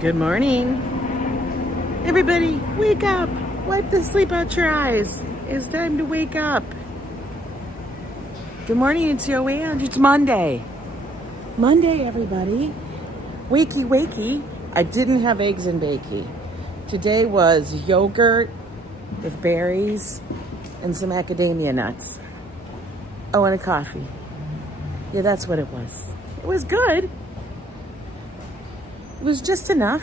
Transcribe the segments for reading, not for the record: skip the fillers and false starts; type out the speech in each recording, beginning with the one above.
Good morning. Everybody, wake up. Wipe the sleep out your eyes. It's time to wake up. Good morning, it's Joanne. It's Monday. Monday, everybody. Wakey, wakey. I didn't have eggs and bakey. Today was yogurt with berries and some macadamia nuts. Oh, and a coffee. Yeah, that's what it was. It was good. It was just enough.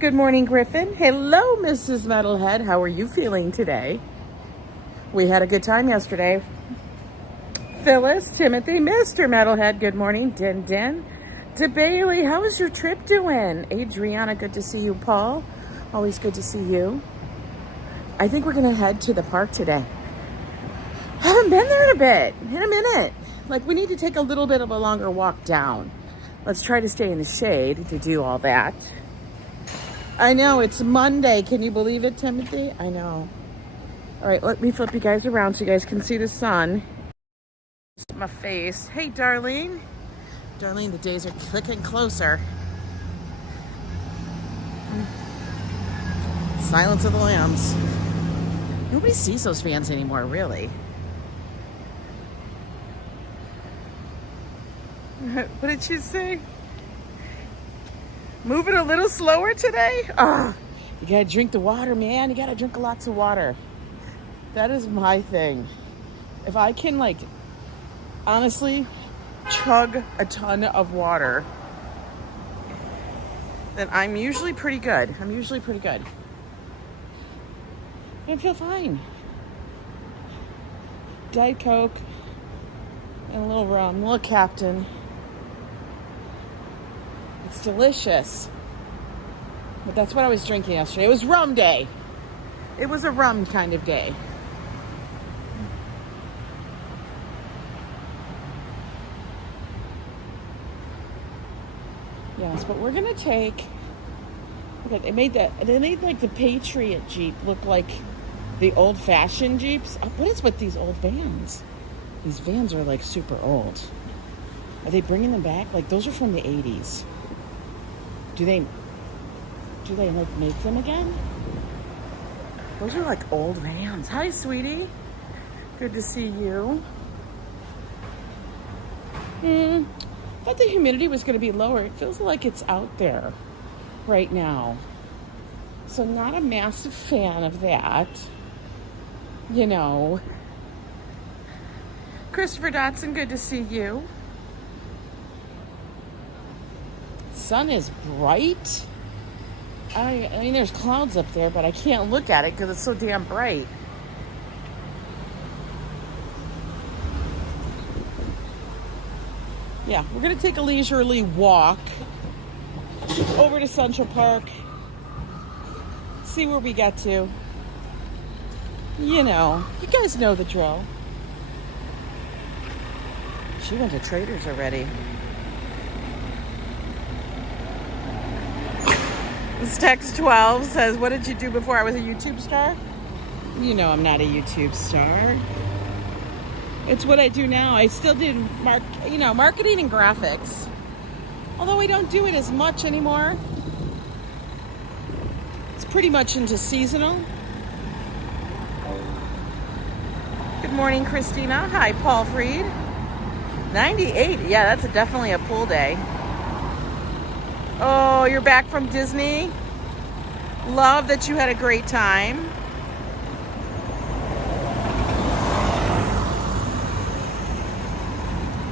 Good morning, Griffin. Hello, Mrs. Metalhead. How are you feeling today? We had a good time yesterday. Phyllis, Timothy, Mr. Metalhead, good morning. Din Din. DeBailey, how is your trip doing? Adriana, good to see you. Paul, always good to see you. I think we're going to head to the park today. Haven't been there in a minute. Like, we need to take a little bit of a longer walk down. Let's try to stay in the shade to do all that. I know, it's Monday. Can you believe it, Timothy? I know. All right, let me flip you guys around so you guys can see the sun. My face. Hey, Darlene. Darlene, the days are clicking closer. Silence of the Lambs. Nobody sees those fans anymore, really. What did she say? Moving a little slower today? Oh, you gotta drink the water, man. You gotta drink lots of water. That is my thing. If I can, like, honestly chug a ton of water, then I'm usually pretty good. I feel fine. Diet Coke and a little rum, a little Captain. It's delicious. But that's what I was drinking yesterday. It was rum day. It was a rum kind of day. Yes, but we're gonna take. Look at, they made like the Patriot Jeep look like the old-fashioned Jeeps. What is with these old vans? These vans are like super old. Are they bringing them back? Like, those are from the 80s. Do they like make them again? Those are like old vans. Hi, sweetie. Good to see you. Thought the humidity was going to be lower. It feels like it's out there right now. So not a massive fan of that. You know. Christopher Dotson, good to see you. Sun is bright. I mean, there's clouds up there, but I can't look at it because it's so damn bright. Yeah, we're going to take a leisurely walk over to Central Park. See where we get to. You know, you guys know the drill. She went to Trader's already. This text 12 says, what did you do before I was a YouTube star? You know I'm not a YouTube star. It's what I do now. I still do marketing and graphics. Although I don't do it as much anymore. It's pretty much into seasonal. Good morning, Christina. Hi, Paul Freed. 98. Yeah, that's definitely a pool day. Oh, you're back from Disney? Love that you had a great time.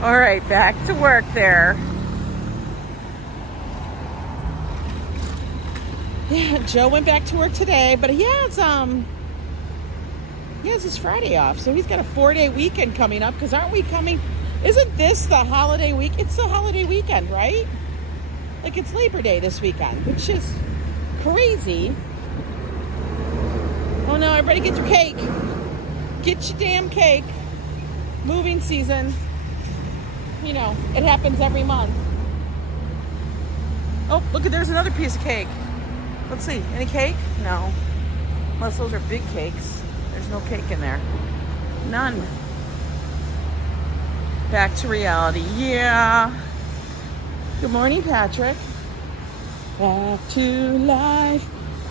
All right, back to work there. Yeah, Joe went back to work today, but he has his Friday off, so he's got a 4-day weekend coming up. Because aren't we coming? Isn't this the holiday week? It's the holiday weekend, right? Like, it's Labor Day this weekend, which is crazy. Oh no, everybody get your cake. Get your damn cake. Moving season. You know, it happens every month. Oh, look, there's another piece of cake. Let's see, any cake? No. Unless those are big cakes. There's no cake in there. None. Back to reality. Yeah. Good morning, Patrick. Back to life,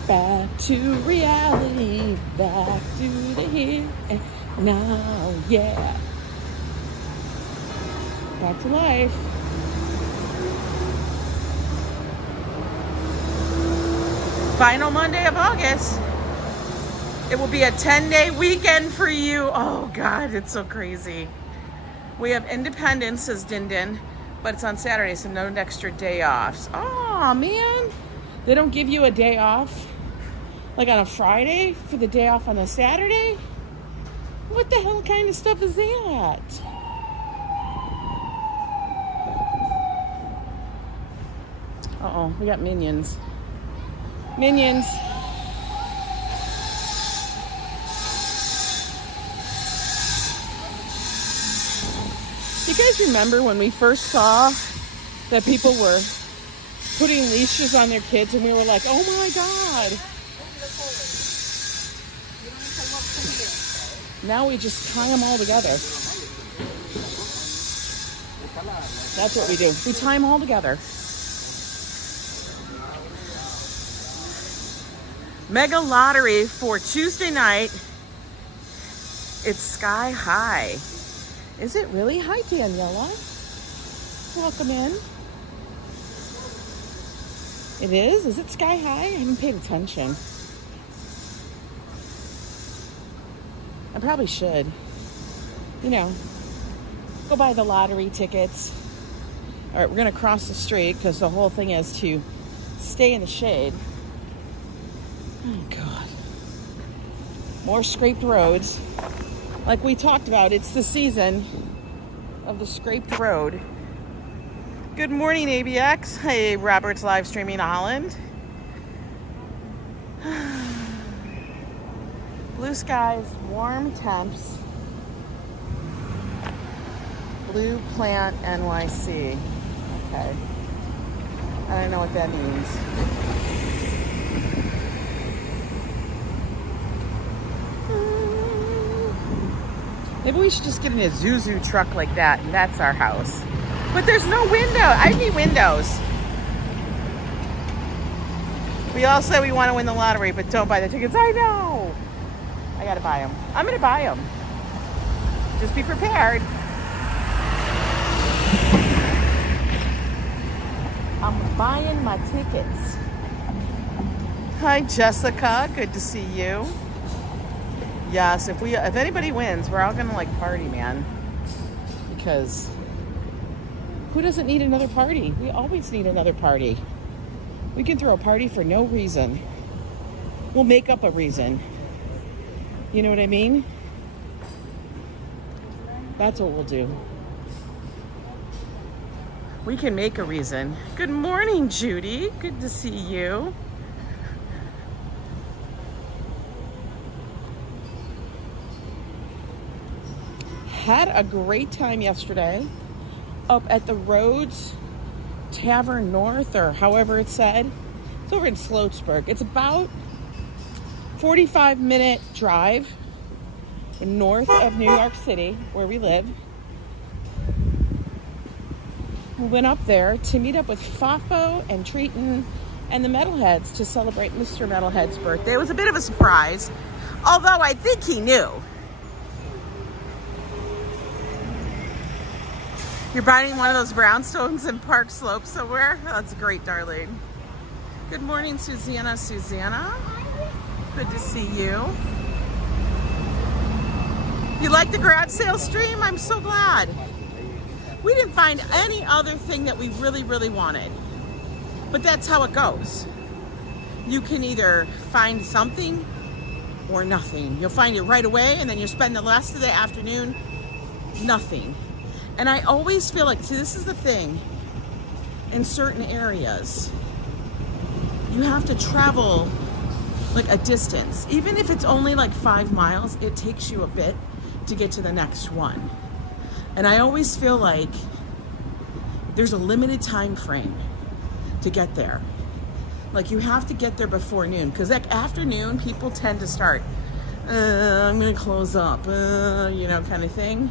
back to reality, back to the here and now, yeah. Back to life. Final Monday of August. It will be a 10-day weekend for you. Oh God, it's so crazy. We have Independence, says Din Din, but it's on Saturday, so no extra day offs. Oh man, they don't give you a day off like on a Friday for the day off on a Saturday? What the hell kind of stuff is that? Uh-oh, we got minions. Minions. You guys remember when we first saw that people were putting leashes on their kids and we were like, oh my God. Now we just tie them all together. That's what we do. We tie them all together. Mega lottery for Tuesday night. It's sky high. Is it really? Hi, Daniela. Welcome in. It is? Is it sky high? I haven't paid attention. I probably should. You know, go buy the lottery tickets. All right, we're going to cross the street because the whole thing is to stay in the shade. Oh, God. More scraped roads. Like we talked about, it's the season of the scraped road. Good morning, ABX. Hey, Robert's live streaming Holland. Blue skies, warm temps. Blue plant NYC. Okay. I don't know what that means. Maybe we should just get in a Zuzu truck like that, and that's our house. But there's no window. I need windows. We all say we want to win the lottery, but don't buy the tickets. I know. I gotta buy them. I'm gonna buy them. Just be prepared. I'm buying my tickets. Hi, Jessica. Good to see you. Yes, if anybody wins, we're all gonna like party, man. Because who doesn't need another party? We always need another party. We can throw a party for no reason. We'll make up a reason. You know what I mean? That's what we'll do. We can make a reason. Good morning, Judy. Good to see you. Had a great time yesterday up at the Rhodes Tavern North, or however it's said. It's over in Sloatsburg. It's about 45-minute drive north of New York City, where we live. We went up there to meet up with Fafo and Treaton and the Metalheads to celebrate Mr. Metalhead's birthday. It was a bit of a surprise, although I think he knew. You're buying one of those brownstones in Park Slope somewhere? That's great, darling. Good morning, Susanna. Good to see you. You like the garage sale stream? I'm so glad. We didn't find any other thing that we really, really wanted. But that's how it goes. You can either find something or nothing. You'll find it right away, and then you'll spend the rest of the afternoon nothing. And I always feel like, see, this is the thing, in certain areas, you have to travel like a distance. Even if it's only like 5 miles, it takes you a bit to get to the next one. And I always feel like there's a limited time frame to get there. Like you have to get there before noon, because like afternoon, people tend to start, I'm gonna close up, you know, kind of thing.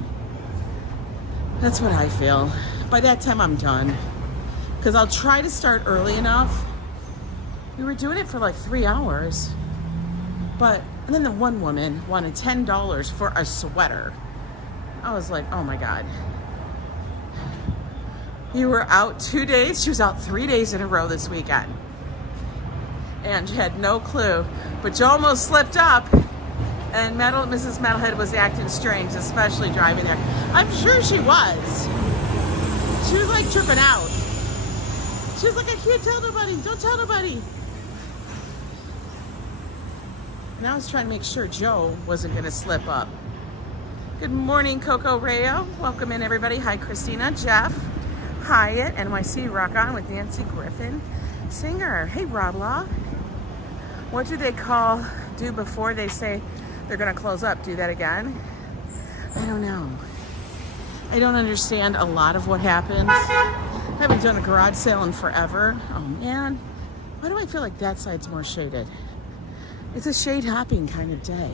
That's what I feel. By that time, I'm done. Because I'll try to start early enough We were doing it for like 3 hours. And then the one woman wanted $10 for a sweater. I was like, oh my God. You were out 2 days. She was out 3 days in a row this weekend. And she had no clue. But Joe almost slipped up. And Mrs. Metalhead was acting strange, especially driving there. I'm sure she was. She was like tripping out. She was like, I can't tell nobody. Don't tell nobody. And I was trying to make sure Joe wasn't going to slip up. Good morning, Coco Rayo. Welcome in, everybody. Hi, Christina, Jeff, Hyatt, NYC, Rock On with Nancy Griffin, Singer. Hey, Rodlaw. What do they do before they say they're going to close up? Do that again? I don't know. I don't understand a lot of what happens. I haven't done a garage sale in forever. Oh, man. Why do I feel like that side's more shaded? It's a shade hopping kind of day.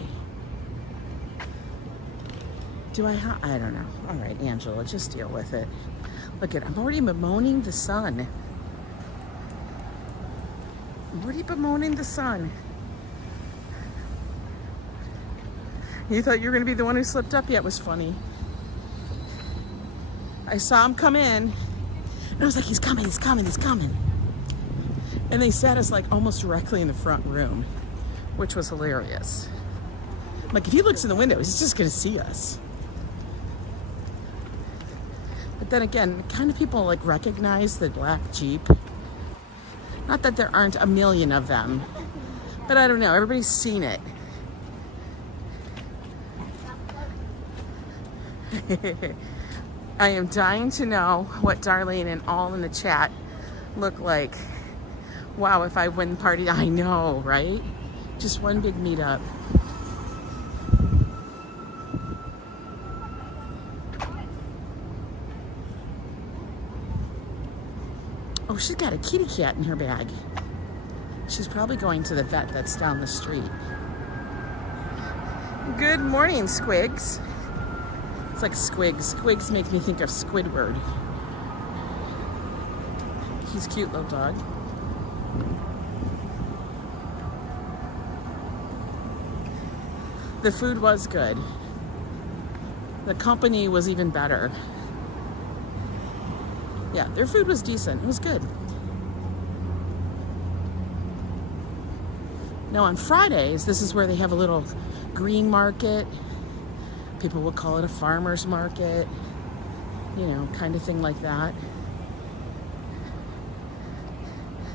I don't know. All right, Angela, just deal with it. Look I'm already bemoaning the sun. You thought you were going to be the one who slipped up? Yeah, it was funny. I saw him come in, and I was like, he's coming. And they sat us like almost directly in the front room, which was hilarious. Like, if he looks in the window, he's just going to see us. But then again, kind of people like recognize the black Jeep. Not that there aren't a million of them, but I don't know. Everybody's seen it. I am dying to know what Darlene and all in the chat look like. Wow, if I win party, I know, right? Just one big meetup. Oh, she's got a kitty cat in her bag. She's probably going to the vet that's down the street. Good morning, Squigs. It's like Squigs. Squigs make me think of Squidward. He's a cute little dog. The food was good. The company was even better. Yeah, their food was decent. It was good. Now on Fridays, this is where they have a little green market. People would call it a farmer's market. You know, kind of thing like that.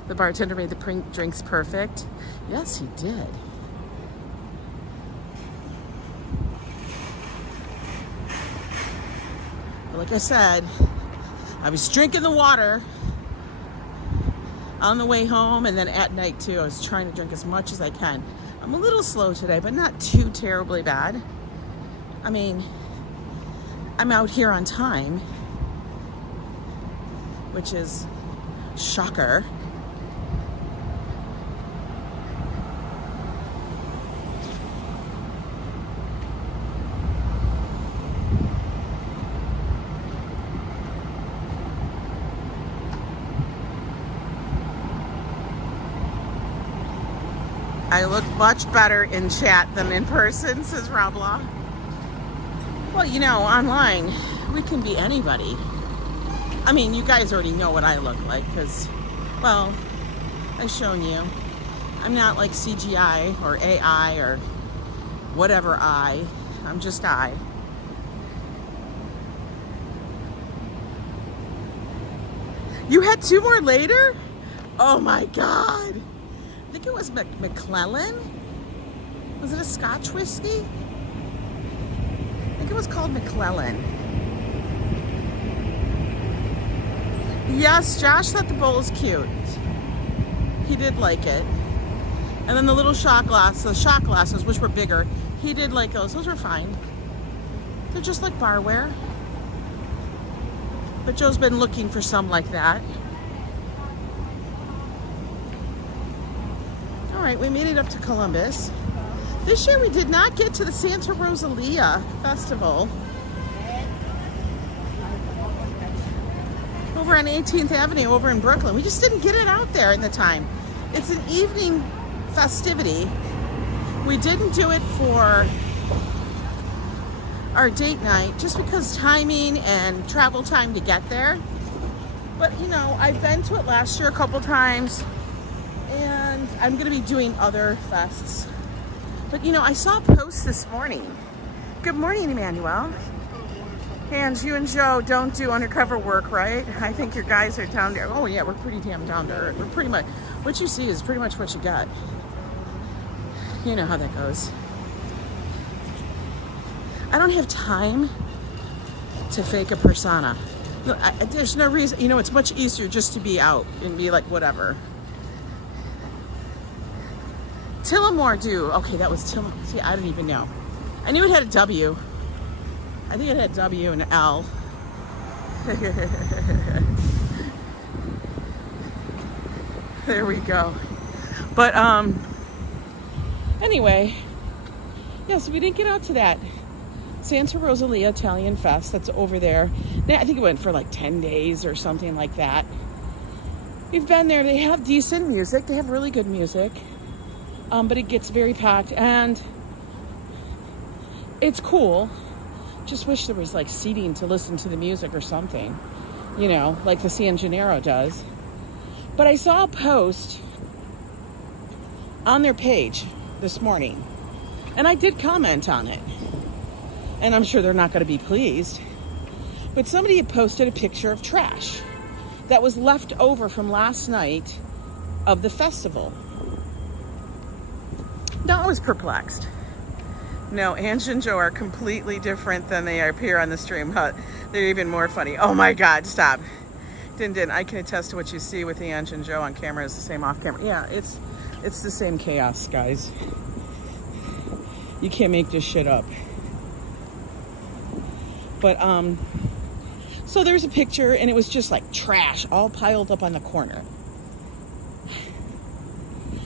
The bartender made the drinks perfect. Yes, he did. But like I said, I was drinking the water on the way home, and then at night too. I was trying to drink as much as I can. I'm a little slow today, but not too terribly bad. I mean, I'm out here on time, which is shocker. I look much better in chat than in person, says Robla. Well, you know, online, we can be anybody. I mean, you guys already know what I look like because, well, I've shown you. I'm not like CGI or AI or whatever I'm just I. You had 2 more later? Oh my God. I think it was McClellan. Was it a Scotch whiskey? I think it was called McClellan. Yes, Josh thought the bowl was cute. He did like it. And then the little shot glasses, which were bigger, he did like those. Those were fine. They're just like barware. But Joe's been looking for some like that. All right, we made it up to Columbus. This year we did not get to the Santa Rosalia Festival. Over on 18th Avenue over in Brooklyn. We just didn't get it out there in the time. It's an evening festivity. We didn't do it for our date night just because timing and travel time to get there. But you know, I've been to it last year a couple times, and I'm gonna be doing other fests. But you know, I saw a post this morning. Good morning, Emmanuel. And you and Joe don't do undercover work, right? I think your guys are down there. Oh yeah, we're pretty damn down to earth. We're pretty much, what you see is pretty much what you got. You know how that goes. I don't have time to fake a persona. Look, there's no reason, you know, it's much easier just to be out and be like, whatever. Tillamore do. Okay, that was Tillamore. See, I don't even know. I knew it had a W. I think it had W and L. There we go. But, anyway, yeah, so we didn't get out to that Santa Rosalia Italian Fest that's over there. I think it went for like 10 days or something like that. We've been there. They have decent music. They have really good music. But it gets very packed and it's cool. Just wish there was like seating to listen to the music or something, you know, like the San Gennaro does. But I saw a post on their page this morning and I did comment on it. And I'm sure they're not going to be pleased. But somebody had posted a picture of trash that was left over from last night of the festival. Now I was perplexed. No, Ange and Joe are completely different than they appear on the stream. They're even more funny. Oh my God, stop. Din, I can attest to what you see with Ange and Joe on camera is the same off camera. Yeah, it's the same chaos, guys. You can't make this shit up. But, so there's a picture and it was just like trash all piled up on the corner.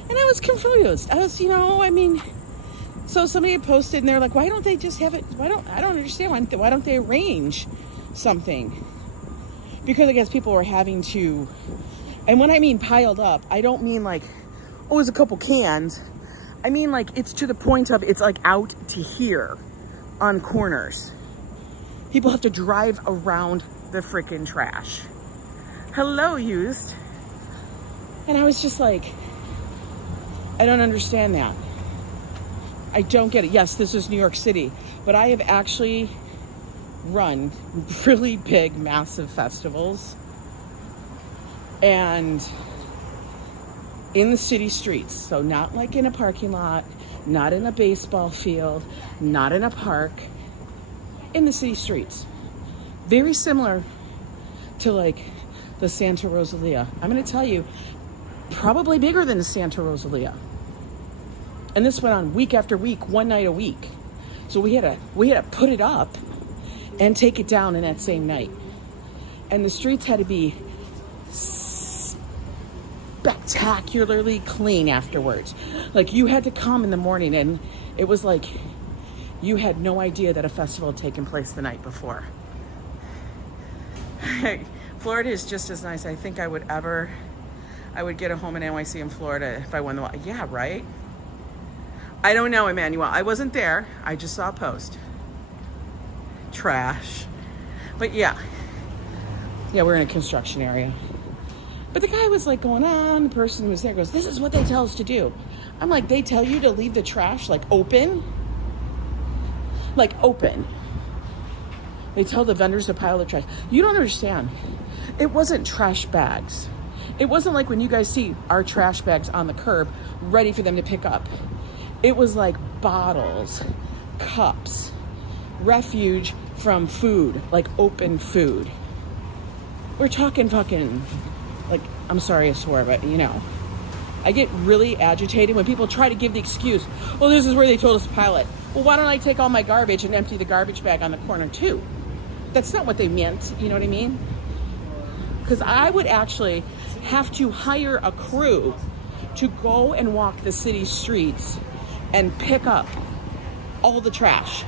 And I was confused. I was, you know, I mean, so somebody had posted and they're like, why don't they just have it? I don't understand. Why don't they arrange something? Because I guess people were having to, and when I mean piled up, I don't mean like, oh, it's a couple cans. I mean like it's to the point of it's like out to here on corners. People have to drive around the freaking trash. Hello, used. And I was just like, I don't understand that. I don't get it. Yes, this is New York City, but I have actually run really big, massive festivals and in the city streets. So not like in a parking lot, not in a baseball field, not in a park, in the city streets. Very similar to like the Santa Rosalia. I'm going to tell you, probably bigger than the Santa Rosalia. And this went on week after week, one night a week. So we had to put it up and take it down in that same night. And the streets had to be spectacularly clean afterwards. Like you had to come in the morning and it was like you had no idea that a festival had taken place the night before. Florida is just as nice. I think I would get a home in NYC in Florida if I won the, yeah, right? I don't know, Emmanuel. I wasn't there. I just saw a post. Trash. But yeah, we're in a construction area. But the guy was like going on, the person who was there goes, this is what they tell us to do. I'm like, they tell you to leave the trash like open? Like open. They tell the vendors to pile the trash. You don't understand. It wasn't trash bags. It wasn't like when you guys see our trash bags on the curb ready for them to pick up. It was like bottles, cups, refuge from food, like open food. We're talking fucking, like, I'm sorry I swear, but you know, I get really agitated when people try to give the excuse, well, this is where they told us to pile it. Well, why don't I take all my garbage and empty the garbage bag on the corner too? That's not what they meant, you know what I mean? Because I would actually have to hire a crew to go and walk the city streets and pick up all the trash.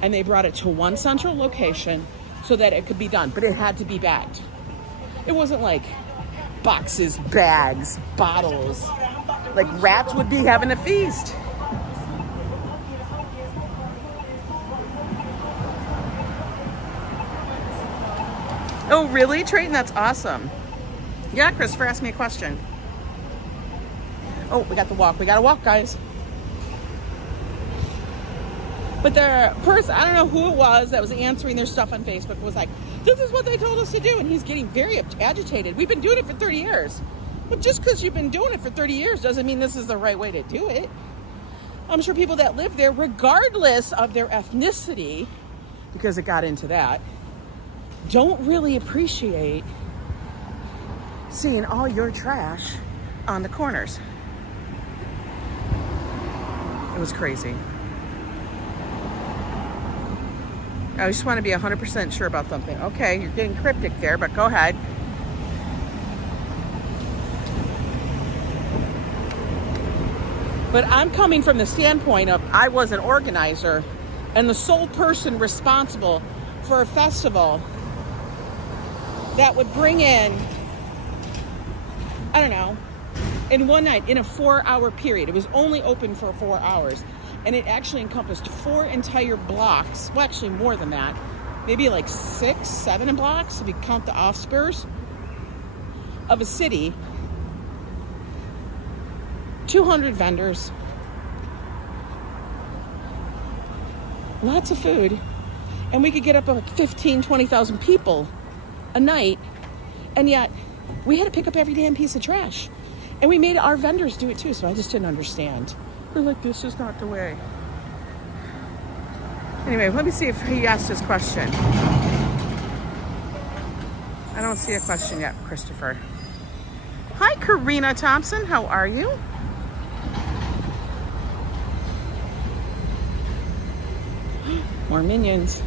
And they brought it to one central location so that it could be done, but it had to be bagged. It wasn't like boxes, bags, bottles. Like rats would be having a feast. Oh, really, Trayton? That's awesome. Yeah, Christopher asked me a question. Oh, we got the walk. We got to walk, guys. But the person, I don't know who it was that was answering their stuff on Facebook, was like, this is what they told us to do. And he's getting very agitated. We've been doing it for 30 years. But just because you've been doing it for 30 years doesn't mean this is the right way to do it. I'm sure people that live there, regardless of their ethnicity, because it got into that, don't really appreciate seeing all your trash on the corners. It was crazy. I just want to be 100% sure about something. Okay, you're getting cryptic there, but go ahead. But I'm coming from the standpoint of I was an organizer and the sole person responsible for a festival that would bring in, I don't know, in one night, in a 4-hour period. It was only open for 4 hours. And it actually encompassed 4 entire blocks. Well, actually more than that. Maybe like 6, 7 blocks, if you count the offspurs of a city. 200 vendors. Lots of food. And we could get up to like 15, 20,000 people a night. And yet, we had to pick up every damn piece of trash. And we made our vendors do it too, so I just didn't understand. They're like, this is not the way. Anyway, let me see if he asked his question. I don't see a question yet, Christopher. Hi, Karina Thompson. How are you? More minions.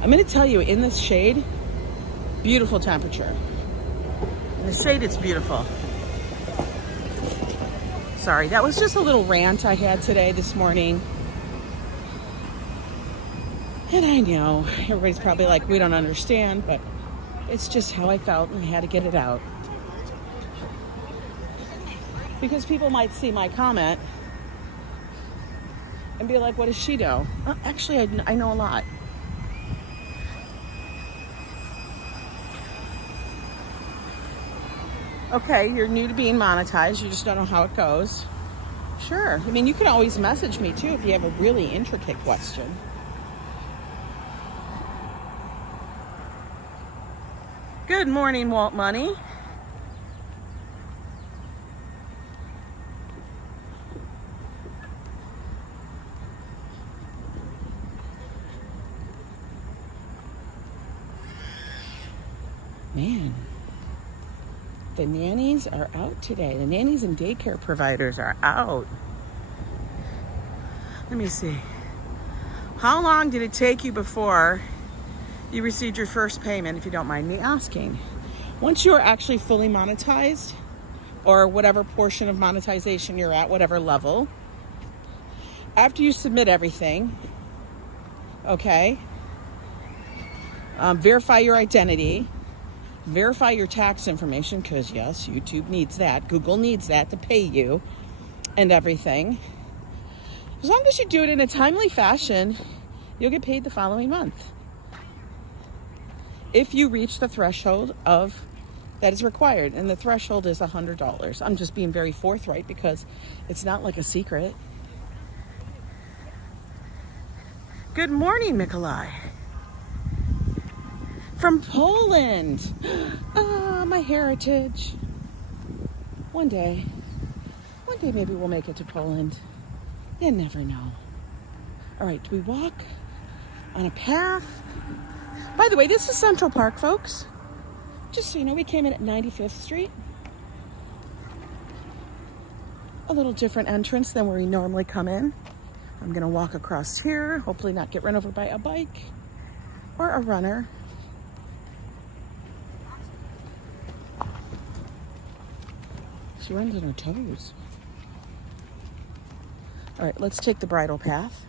I'm going to tell you, in this shade, beautiful temperature. In the shade, it's beautiful. Sorry, that was just a little rant I had this morning. And I know everybody's probably like, we don't understand, but it's just how I felt and I had to get it out. Because people might see my comment and be like, what does she know? Actually, I know a lot. Okay, you're new to being monetized. You just don't know how it goes. Sure. I mean, you can always message me too if you have a really intricate question. Good morning, Walt Money. Man. The nannies are out today. The nannies and daycare providers are out. Let me see. How long did it take you before you received your first payment, if you don't mind me asking? Once you're actually fully monetized, or whatever portion of monetization you're at, whatever level, after you submit everything, okay, verify your identity, verify your tax information, because yes, YouTube needs that. Google needs that to pay you and everything. As long as you do it in a timely fashion, you'll get paid the following month. If you reach the threshold of that is required, and the threshold is $100. I'm just being very forthright because it's not like a secret. Good morning, Mikolai. From Poland. Ah, my heritage. One day maybe we'll make it to Poland. You never know. All right, do we walk on a path? By the way, this is Central Park, folks. Just so you know, we came in at 95th Street. A little different entrance than where we normally come in. I'm gonna walk across here, hopefully not get run over by a bike or a runner. She runs on her toes. All right, let's take the bridle path.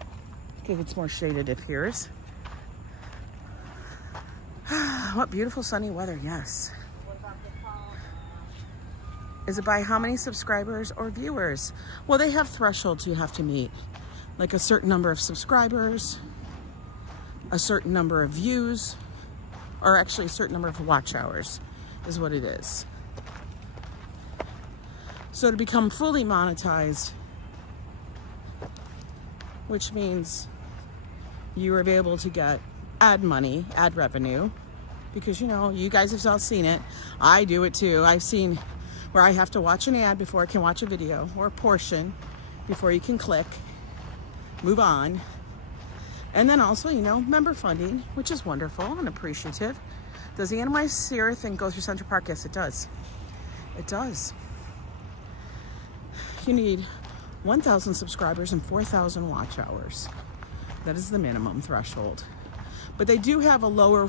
I think it's more shaded, it appears. What beautiful sunny weather, yes. Is it by how many subscribers or viewers? Well, they have thresholds you have to meet, like a certain number of subscribers, a certain number of views, or actually a certain number of watch hours is what it is. So to become fully monetized, which means you are able to get ad money, ad revenue, because you know, you guys have all seen it. I do it too. I've seen where I have to watch an ad before I can watch a video, or a portion before you can click, move on. And then also, you know, member funding, which is wonderful and appreciative. Does the NYC thing go through Central Park? Yes, it does. It does. You need 1,000 subscribers and 4,000 watch hours. That is the minimum threshold. But they do have a lower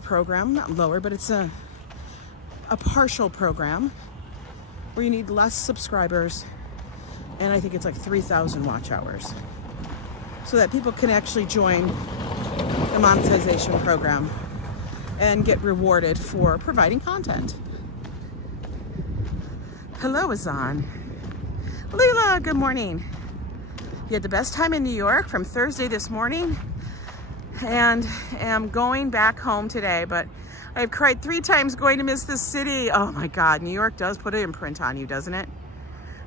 program, not lower, but it's a partial program where you need less subscribers, and I think it's like 3,000 watch hours, so that people can actually join the monetization program and get rewarded for providing content. Hello, Azan. Lila, good morning. You had the best time in New York from Thursday this morning, and am going back home today, but I've cried 3 times going to miss this city. Oh my God, New York does put an imprint on you, doesn't it?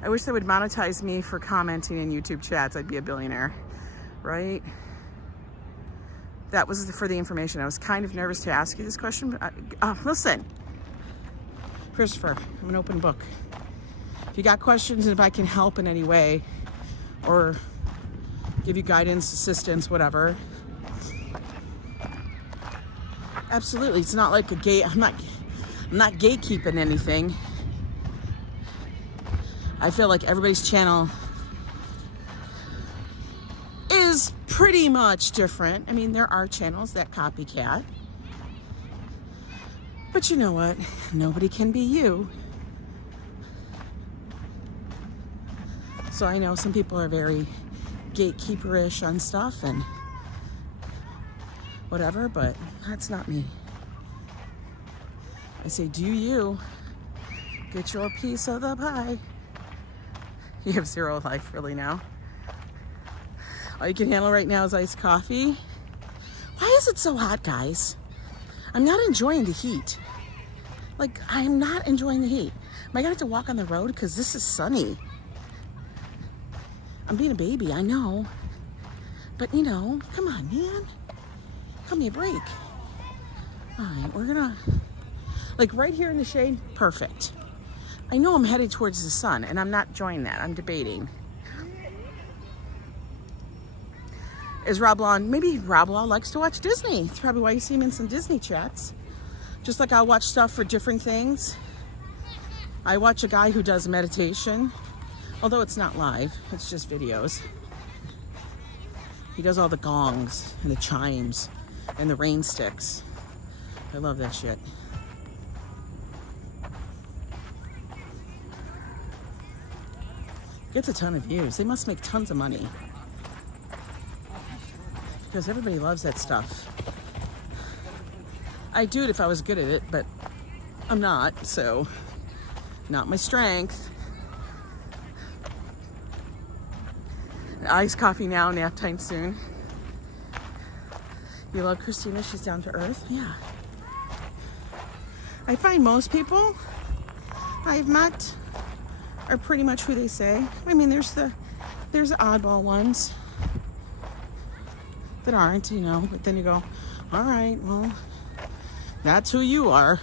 I wish they would monetize me for commenting in YouTube chats. I'd be a billionaire, right? That was for the information. I was kind of nervous to ask you this question, but listen, Christopher, I'm an open book. If you got questions and if I can help in any way or give you guidance, assistance, whatever, absolutely. It's not like a gate. I'm not gatekeeping anything. I feel like everybody's channel is pretty much different. I mean, there are channels that copycat, but you know what? Nobody can be you. So I know some people are very gatekeeperish on stuff and whatever, but that's not me. I say, do you get your piece of the pie? You have zero life really now. All you can handle right now is iced coffee. Why is it so hot, guys? I'm not enjoying the heat. Like, I'm not enjoying the heat. Am I gonna have to walk on the road because this is sunny? I'm being a baby, I know. But you know, come on, man. Cut me a break. All right, we're gonna, like right here in the shade, perfect. I know I'm headed towards the sun and I'm not enjoying that, I'm debating. Is Rob Law, maybe Rob Law likes to watch Disney. That's probably why you see him in some Disney chats. Just like I watch stuff for different things. I watch a guy who does meditation, although it's not live, it's just videos. He does all the gongs and the chimes and the rain sticks. I love that shit. Gets a ton of views. They must make tons of money because everybody loves that stuff. I'd do it if I was good at it, but I'm not, so not my strength. Iced coffee now, nap time soon. You love Christina, she's down to earth. Yeah. I find most people I've met are pretty much who they say. I mean, there's the oddball ones that aren't, you know, but then you go, all right, well, that's who you are.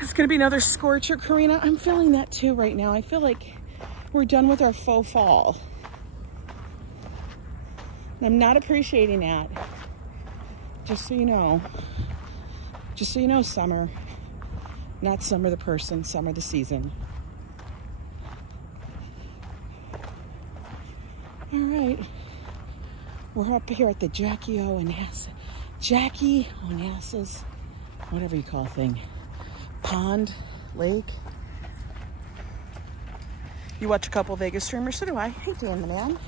It's gonna be another scorcher, Karina. I'm feeling that too right now. I feel like we're done with our faux fall. And I'm not appreciating that. Just so you know. Just so you know, summer. Not summer the person, summer the season. All right. We're up here at the Jackie Onassis, whatever you call a thing. Pond, lake. You watch a couple Vegas streamers, so do I. Hey, Dan the man.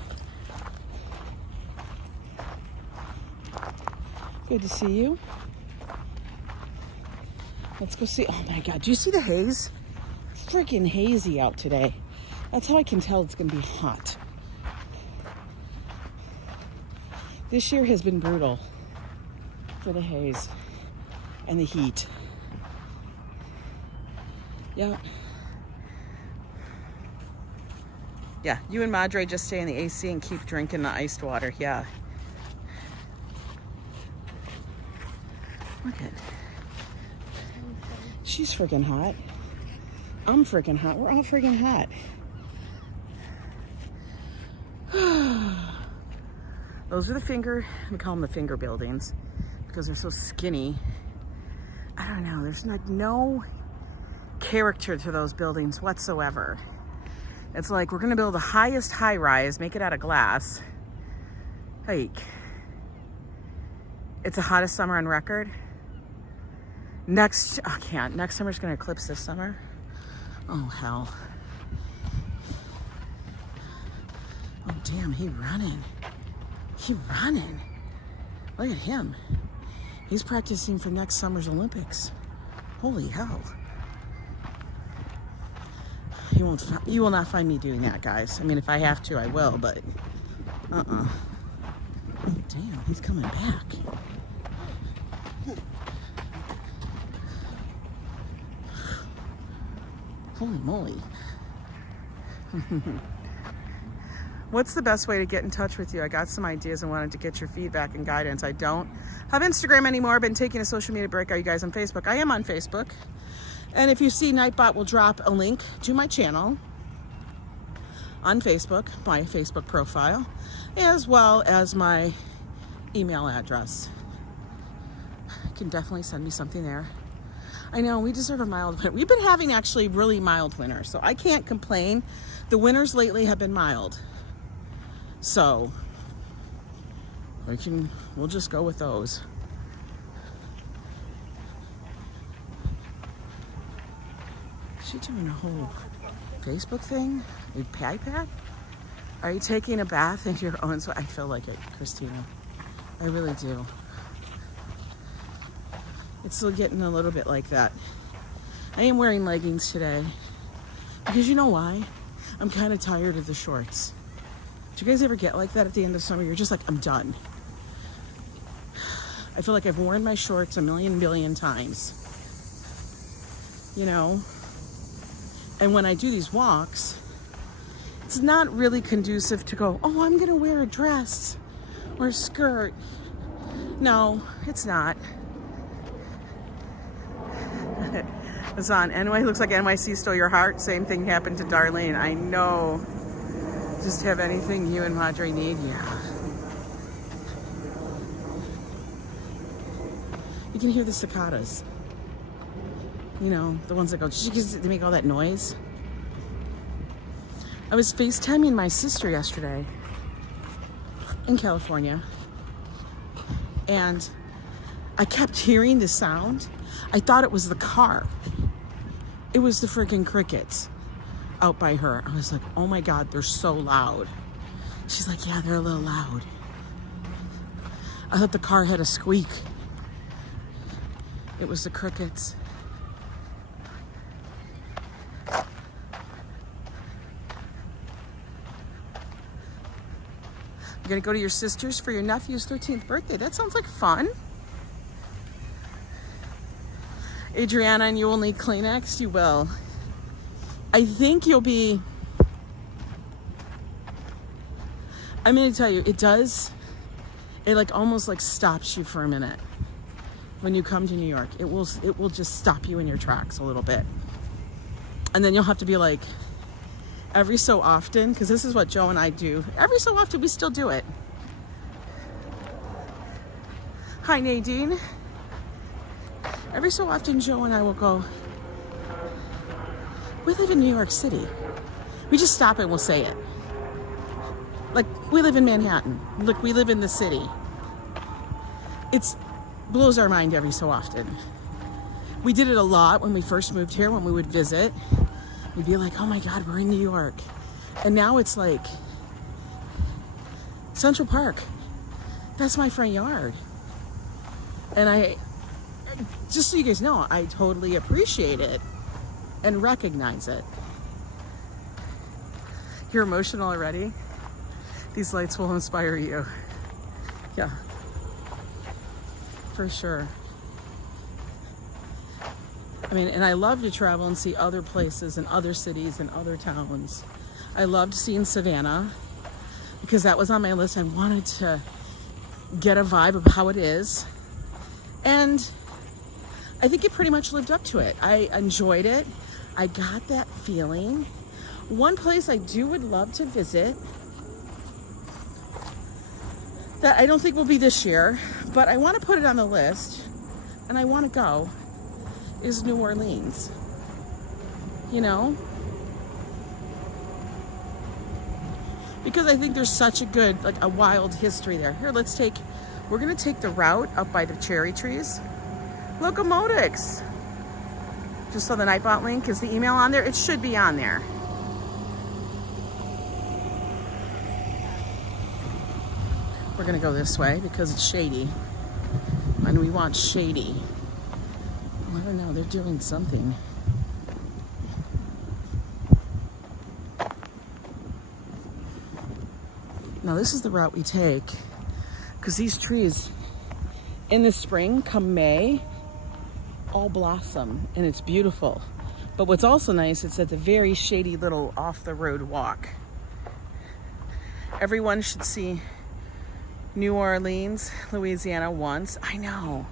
Good to see you. Let's go see. Oh my God, do you see the haze? Freaking hazy out today. That's how I can tell it's gonna be hot. This year has been brutal for the haze and the heat. Yeah. Yeah, you and Madre just stay in the AC and keep drinking the iced water. Yeah. Look at. She's freaking hot. I'm freaking hot. We're all freaking hot. Those are we call them the finger buildings because they're so skinny. I don't know. There's like no character to those buildings whatsoever. It's like we're gonna build the highest high rise, make it out of glass. Like, it's the hottest summer on record. Next summer's gonna eclipse this summer. Oh hell. Oh damn, he running. Look at him. He's practicing for next summer's Olympics. Holy hell. You will not find me doing that, guys. I mean, if I have to, I will, but Oh damn, he's coming back. Holy moly. What's the best way to get in touch with you? I got some ideas and wanted to get your feedback and guidance. I don't have Instagram anymore. I've been taking a social media break. Are you guys on Facebook? I am on Facebook. And if you see, Nightbot will drop a link to my channel on Facebook, my Facebook profile, as well as my email address. You can definitely send me something there. I know, we deserve a mild winter. We've been having actually really mild winters, so I can't complain. The winters lately have been mild. So, we'll just go with those. Is she doing a whole Facebook thing? A iPad? Are you taking a bath in your own sweat? I feel like it, Christina. I really do. It's still getting a little bit like that. I am wearing leggings today. Because you know why? I'm kind of tired of the shorts. Do you guys ever get like that at the end of summer? You're just like, I'm done. I feel like I've worn my shorts a billion times. You know? And when I do these walks, it's not really conducive to go, oh, I'm gonna wear a dress or a skirt. No, it's not. It's on. Anyway, looks like NYC stole your heart. Same thing happened to Darlene. I know. Just have anything you and Madre need? Yeah. You can hear the cicadas. You know, the ones that go, they make all that noise. I was FaceTiming my sister yesterday in California, and I kept hearing the sound. I thought it was the car. It was the freaking crickets out by her. I was like, oh my God, they're so loud. She's like, yeah, they're a little loud. I thought the car had a squeak. It was the crickets. You're gonna go to your sister's for your nephew's 13th birthday. That sounds like fun. Adriana, and you will need Kleenex? You will. I think you'll be... I'm gonna tell you, it does. It like almost like stops you for a minute when you come to New York. It will just stop you in your tracks a little bit. And then you'll have to be like, every so often, because this is what Joe and I do. Every so often we still do it. Hi, Nadine. Every so often, Joe and I will go, we live in New York City. We just stop and we'll say it. Like, we live in Manhattan. Look, we live in the city. It blows our mind every so often. We did it a lot when we first moved here, when we would visit. We'd be like, oh my God, we're in New York. And now it's like, Central Park. That's my front yard. And just so you guys know, I totally appreciate it and recognize it. You're emotional already? These lights will inspire you. Yeah, for sure. I mean, and I love to travel and see other places and other cities and other towns. I loved seeing Savannah because that was on my list. I wanted to get a vibe of how it is. And I think it pretty much lived up to it. I enjoyed it. I got that feeling. One place I would love to visit that I don't think will be this year, but I want to put it on the list and I want to go, is New Orleans. You know? Because I think there's such a good, like a wild history there. Here, we're gonna take the route up by the cherry trees. Locomotics. Just so the Nightbot link, is the email on there? It should be on there. We're gonna go this way because it's shady. And we want shady. I don't know, they're doing something. Now this is the route we take because these trees in the spring, come May, all blossom and it's beautiful. But what's also nice, it's at a very shady little off the road walk. Everyone should see New Orleans, Louisiana once. I know.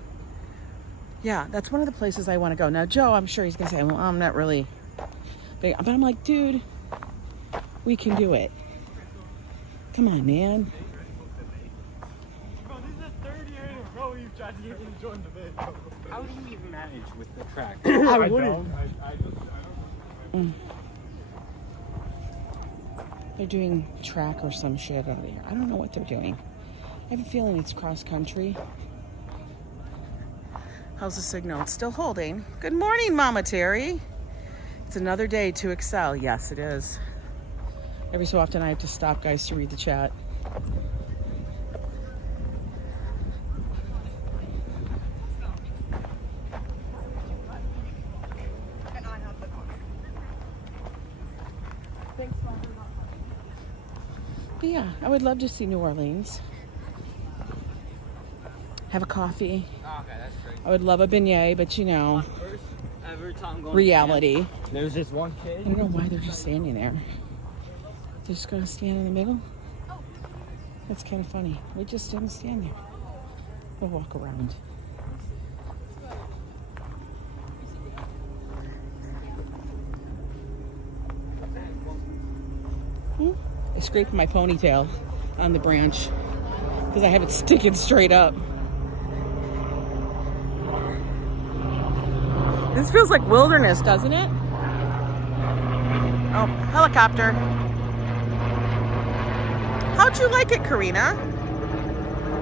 Yeah, that's one of the places I want to go. Now Joe, I'm sure he's gonna say, well, I'm not really big, but I'm like, dude, we can do it. Come on, man. Bro, this is the third year in a row you've tried to get me to join the video. How do you even manage with the track? I wouldn't. They're doing track or some shit out here. I don't know what they're doing. I have a feeling it's cross country. How's the signal? It's still holding. Good morning, Mama Terry. It's another day to excel. Yes, it is. Every so often I have to stop, guys, to read the chat. But yeah, I would love to see New Orleans. Have a coffee. Okay, that's great. I would love a beignet, but you know, First ever time going reality. There's this one kid. I don't know why they're just standing there. They're just gonna stand in the middle? That's kind of funny. We just didn't stand there. We'll walk around. I scraped my ponytail on the branch because I have it sticking straight up. This feels like wilderness, doesn't it? Oh, helicopter. How'd you like it, Karina?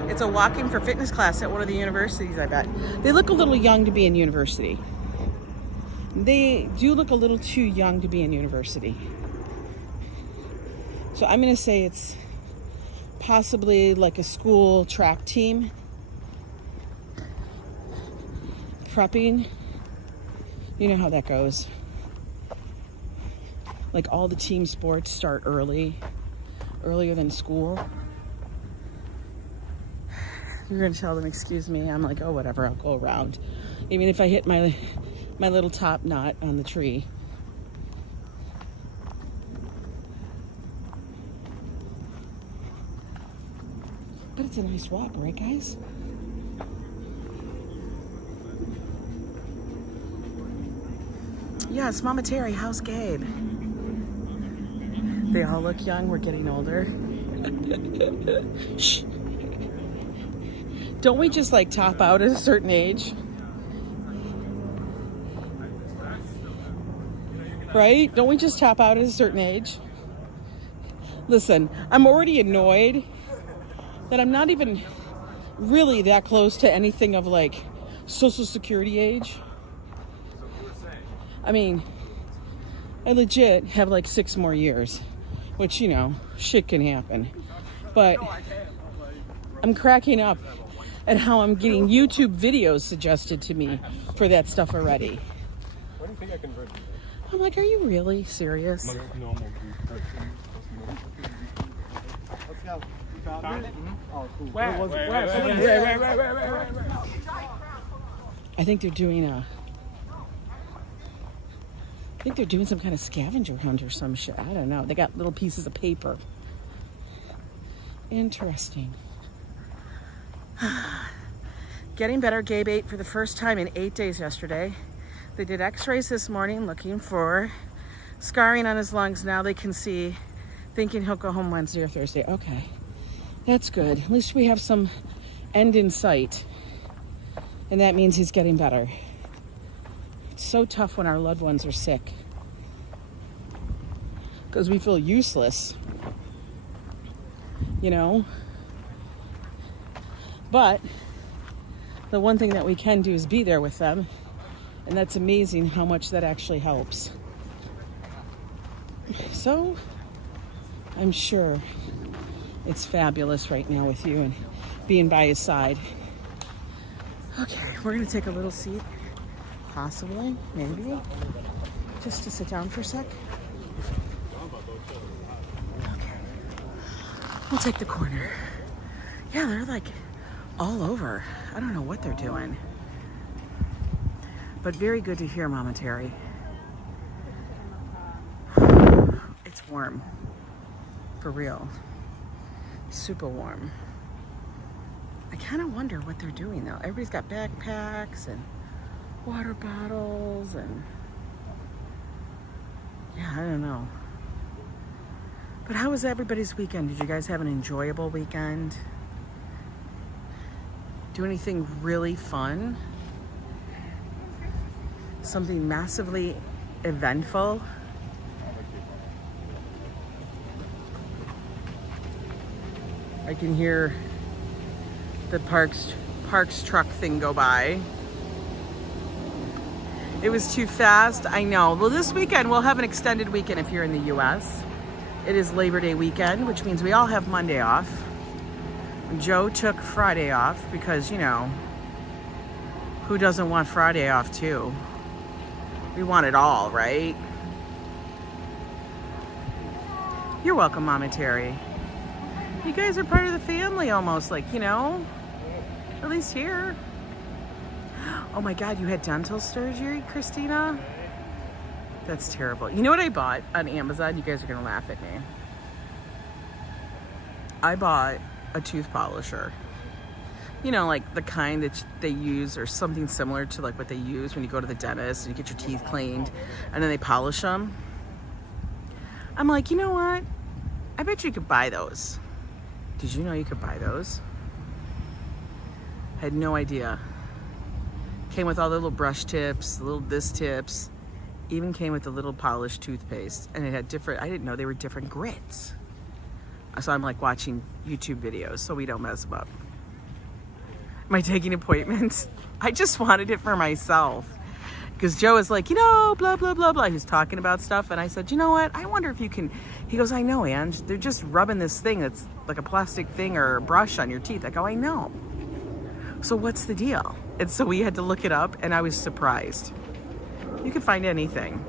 It's a walking for fitness class at one of the universities, I bet. They look a little young to be in university. They do look a little too young to be in university. So I'm gonna say it's possibly like a school track team. Prepping. You know how that goes. Like all the team sports start earlier than school. You're gonna tell them, excuse me. I'm like, oh, whatever, I'll go around. Even if I hit my little top knot on the tree. But it's a nice walk, right, guys? Yes, Mama Terry, how's Gabe? They all look young, we're getting older. Shh. Don't we just like top out at a certain age? Right? Don't we just top out at a certain age? Listen, I'm already annoyed that I'm not even really that close to anything of like Social Security age. I mean, I legit have like 6 more years, which, you know, shit can happen. But I'm cracking up and how I'm getting YouTube videos suggested to me for that stuff already. Why do you think I converted? I'm like, are you really serious? Let's go. You found it? Oh, cool. Wait. I think they're doing some kind of scavenger hunt or some shit. I don't know. They got little pieces of paper. Interesting. Getting better. Gabe ate for the first time in 8 days yesterday. They did x-rays this morning looking for scarring on his lungs. Now they can see, thinking he'll go home Wednesday or Thursday. Okay, that's good. At least we have some end in sight. And that means he's getting better. It's so tough when our loved ones are sick, because we feel useless, you know? But the one thing that we can do is be there with them. And that's amazing how much that actually helps. So I'm sure it's fabulous right now with you and being by his side. Okay, we're gonna take a little seat, possibly, maybe, just to sit down for a sec. Okay, we'll take the corner. Yeah, they're like all over. I don't know what they're doing. But very good to hear, Mama Terry. It's warm. For real. Super warm. I kind of wonder what they're doing though. Everybody's got backpacks and water bottles and... yeah, I don't know. But how was everybody's weekend? Did you guys have an enjoyable weekend? Do anything really fun? Something massively eventful? I can hear the parks truck thing go by. It was too fast, I know. Well, this weekend we'll have an extended weekend if you're in the US. It is Labor Day weekend, which means we all have Monday off. Joe took Friday off because, you know, who doesn't want Friday off too? We want it all, right? You're welcome, Mama Terry. You guys are part of the family almost, like, you know, at least here. Oh my God, you had dental surgery, Christina? That's terrible. You know what I bought on Amazon? You guys are gonna laugh at me. I bought a tooth polisher. You know, like the kind that they use, or something similar to like what they use when you go to the dentist and you get your teeth cleaned and then they polish them. I'm like, you know what? I bet you could buy those. Did you know you could buy those? I had no idea. Came with all the little brush tips, the little this tips, even came with the little polished toothpaste, and it had different, I didn't know they were different grits. So I'm like watching YouTube videos so we don't mess them up. Am I taking appointments? I just wanted it for myself. Because Joe is like, you know, blah, blah, blah, blah. He's talking about stuff. And I said, you know what? I wonder if you can. He goes, I know, Ange. They're just rubbing this thing that's like a plastic thing or a brush on your teeth. I go, I know. So what's the deal? And so we had to look it up, and I was surprised. You can find anything.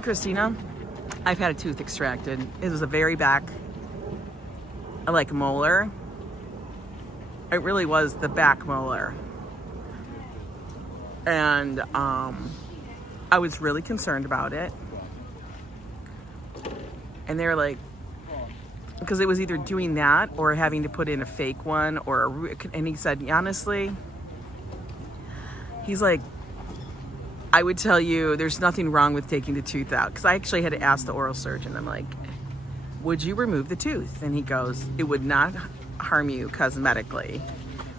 Christina, I've had a tooth extracted. It was a very back, like molar. It really was the back molar. And I was really concerned about it. And they were like, because it was either doing that or having to put in a fake one or and he said, honestly, he's like, I would tell you there's nothing wrong with taking the tooth out. Because I actually had to ask the oral surgeon. I'm like, would you remove the tooth? And he goes, it would not harm you cosmetically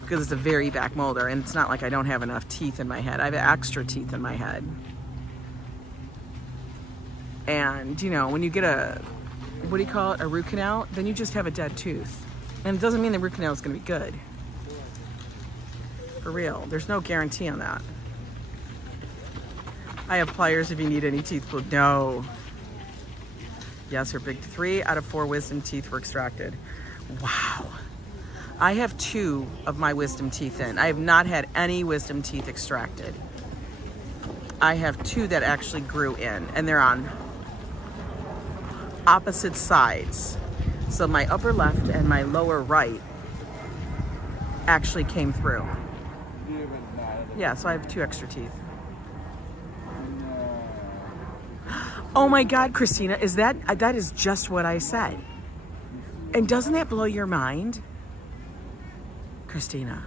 because it's a very back molar, and it's not like I don't have enough teeth in my head. I have extra teeth in my head. And, you know, when you get a, what do you call it, a root canal, then you just have a dead tooth. And it doesn't mean the root canal is going to be good. For real. There's no guarantee on that. I have pliers if you need any teeth pulled. No. Yes, her big 3 out of 4 wisdom teeth were extracted. Wow. I have 2 of my wisdom teeth in. I have not had any wisdom teeth extracted. I have 2 that actually grew in, and they're on opposite sides. So my upper left and my lower right actually came through. Yeah, so I have 2 extra teeth. Oh my God, Christina, that is just what I said. And doesn't that blow your mind? Christina,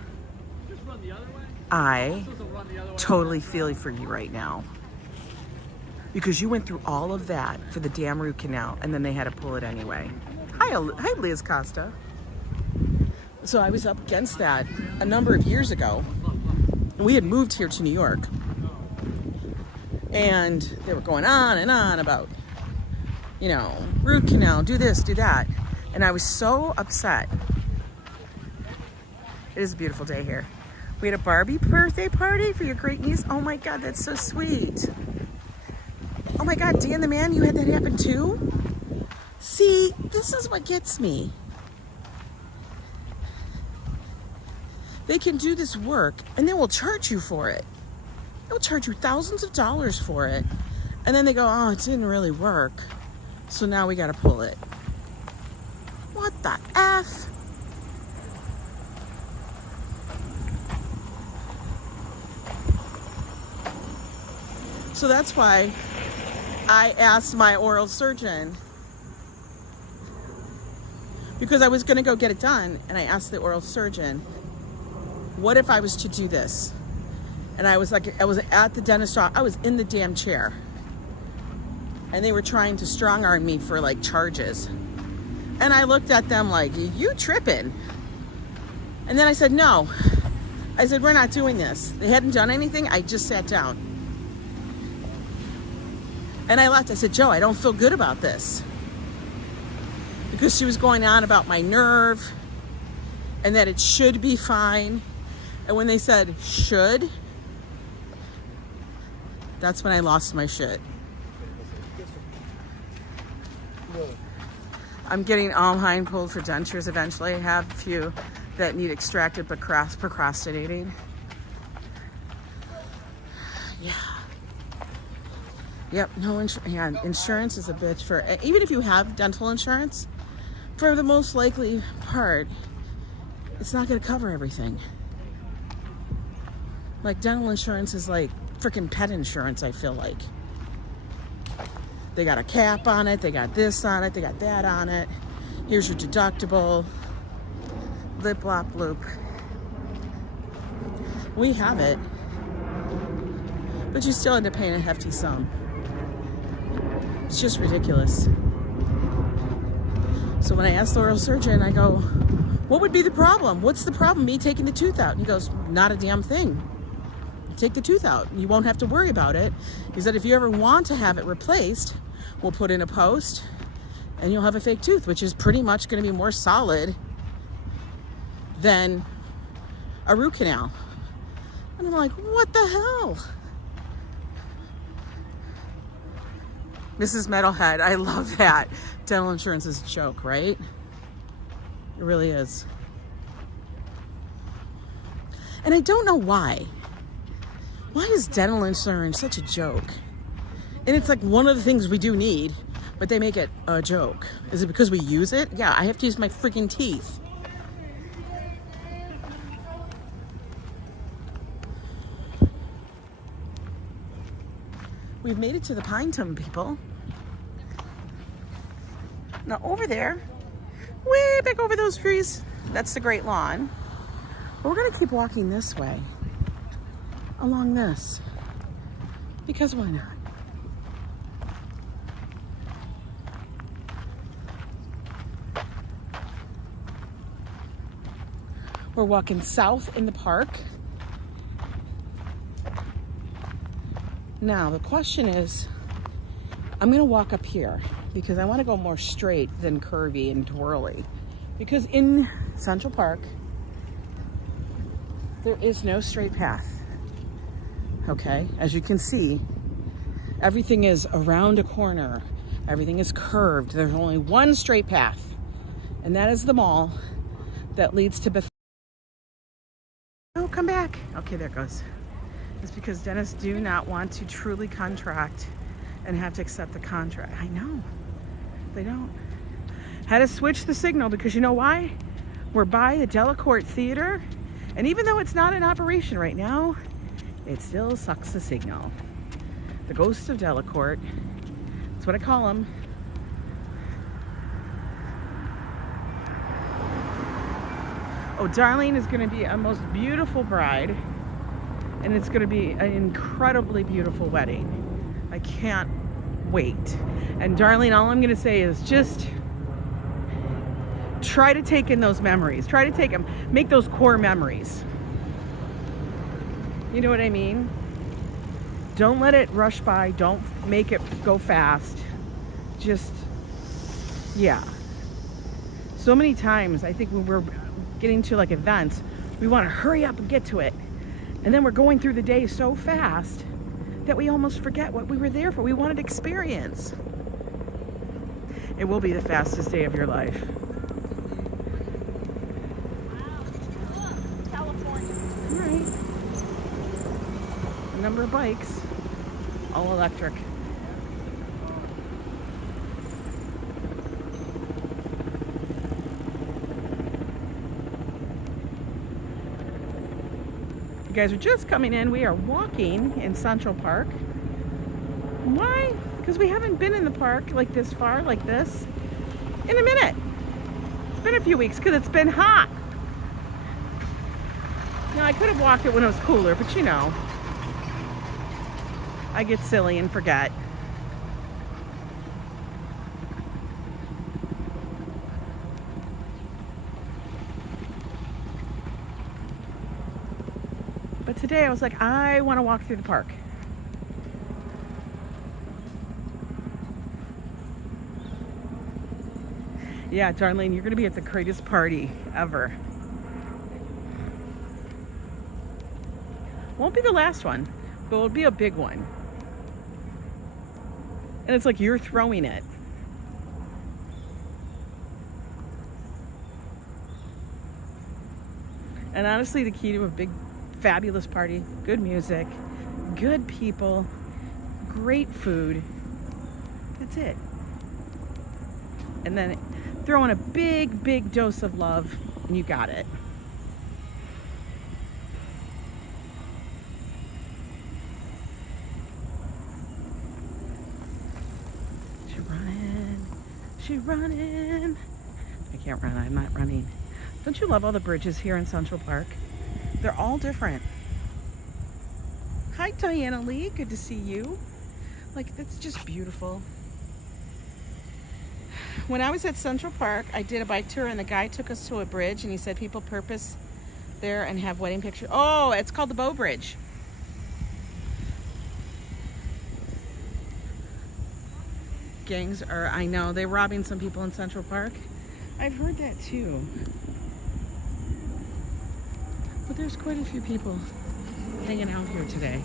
I totally feel for you right now. Because you went through all of that for the damn root canal, and then they had to pull it anyway. Hi, Liz Costa. So I was up against that a number of years ago. We had moved here to New York. And they were going on and on about, you know, root canal, do this, do that. And I was so upset. It is a beautiful day here. We had a Barbie birthday party for your great niece. Oh my God, that's so sweet. Oh my God, Dan the man, you had that happen too? See, this is what gets me. They can do this work and they will charge you for it. They'll charge you thousands of dollars for it. And then they go, oh, it didn't really work. So now we got to pull it. What the F? So that's why I asked my oral surgeon, because I was going to go get it done, and I asked the oral surgeon, what if I was to do this? And I was like, I was at the dentist office, I was in the damn chair, and they were trying to strong arm me for like charges. And I looked at them like, you tripping? And then I said, no. I said, we're not doing this. They hadn't done anything. I just sat down. And I left. I said, Joe, I don't feel good about this. Because she was going on about my nerve and that it should be fine. And when they said should, that's when I lost my shit. I'm getting all hind pulled for dentures eventually. I have a few that need extracted but procrastinating. Yeah. Yep, no insurance is a bitch for, even if you have dental insurance, for the most likely part, it's not going to cover everything. Like dental insurance is like freaking pet insurance, I feel like. They got a cap on it, they got this on it, they got that on it. Here's your deductible. Lip lop loop. We have it. But you still end up paying a hefty sum. It's just ridiculous. So when I asked the oral surgeon, I go, what would be the problem? What's the problem, me taking the tooth out? And he goes, not a damn thing. Take the tooth out. You won't have to worry about it. He said, if you ever want to have it replaced, we'll put in a post and you'll have a fake tooth, which is pretty much going to be more solid than a root canal. And I'm like, what the hell? Mrs. Metalhead, I love that. Dental insurance is a joke, right? It really is. And I don't know why. Why is dental insurance such a joke? And it's like one of the things we do need, but they make it a joke. Is it because we use it? Yeah, I have to use my freaking teeth. We've made it to the Pine Tum, people. Now over there, way back over those trees, that's the Great Lawn. But we're gonna keep walking this way, along this, because why not? We're walking south in the park. Now, the question is, I'm gonna walk up here because I wanna go more straight than curvy and twirly. Because in Central Park, there is no straight path, okay? As you can see, everything is around a corner. Everything is curved. There's only one straight path, And that is the mall that leads to Beth. Oh, come back. Okay, there it goes. It's because dentists do not want to truly contract and have to accept the contract. I know. They don't. Had to switch the signal because you know why? We're by the Delacorte Theater. And even though it's not in operation right now, it still sucks the signal. The ghost of Delacorte. That's what I call them. Oh, Darlene is going to be a most beautiful bride. And it's going to be an incredibly beautiful wedding. I can't wait. And Darlene, all I'm going to say is just try to take in those memories. Try to take them. Make those core memories. You know what I mean? Don't let it rush by. Don't make it go fast. Just, yeah. So many times, I think when we're getting to like events, we want to hurry up and get to it. And then we're going through the day so fast that we almost forget what we were there for. We wanted experience. It will be the fastest day of your life. California. All right. A number of bikes, all electric. You guys are just coming in. We are walking in Central Park. Why? Because we haven't been in the park like this far, like this, in a minute. It's been a few weeks because it's been hot. Now, I could have walked it when it was cooler, but you know, I get silly and forget. But today I was like, I want to walk through the park. Yeah, Darlene, you're going to be at the greatest party ever. Won't be the last one, but it'll be a big one. And it's like you're throwing it. And honestly, the key to a big, fabulous party, good music, good people, great food. That's it. And then throw in a big, big dose of love, and you got it. She's running. I can't run. I'm not running. Don't you love all the bridges here in Central Park? They're all different. Hi, Diana Lee. Good to see you. Like, it's just beautiful. When I was at Central Park, I did a bike tour, and the guy took us to a bridge, and he said people purpose there and have wedding pictures. Oh, it's called the Bow Bridge. Gangs are, I know, they're robbing some people in Central Park. I've heard that too. But there's quite a few people hanging out here today.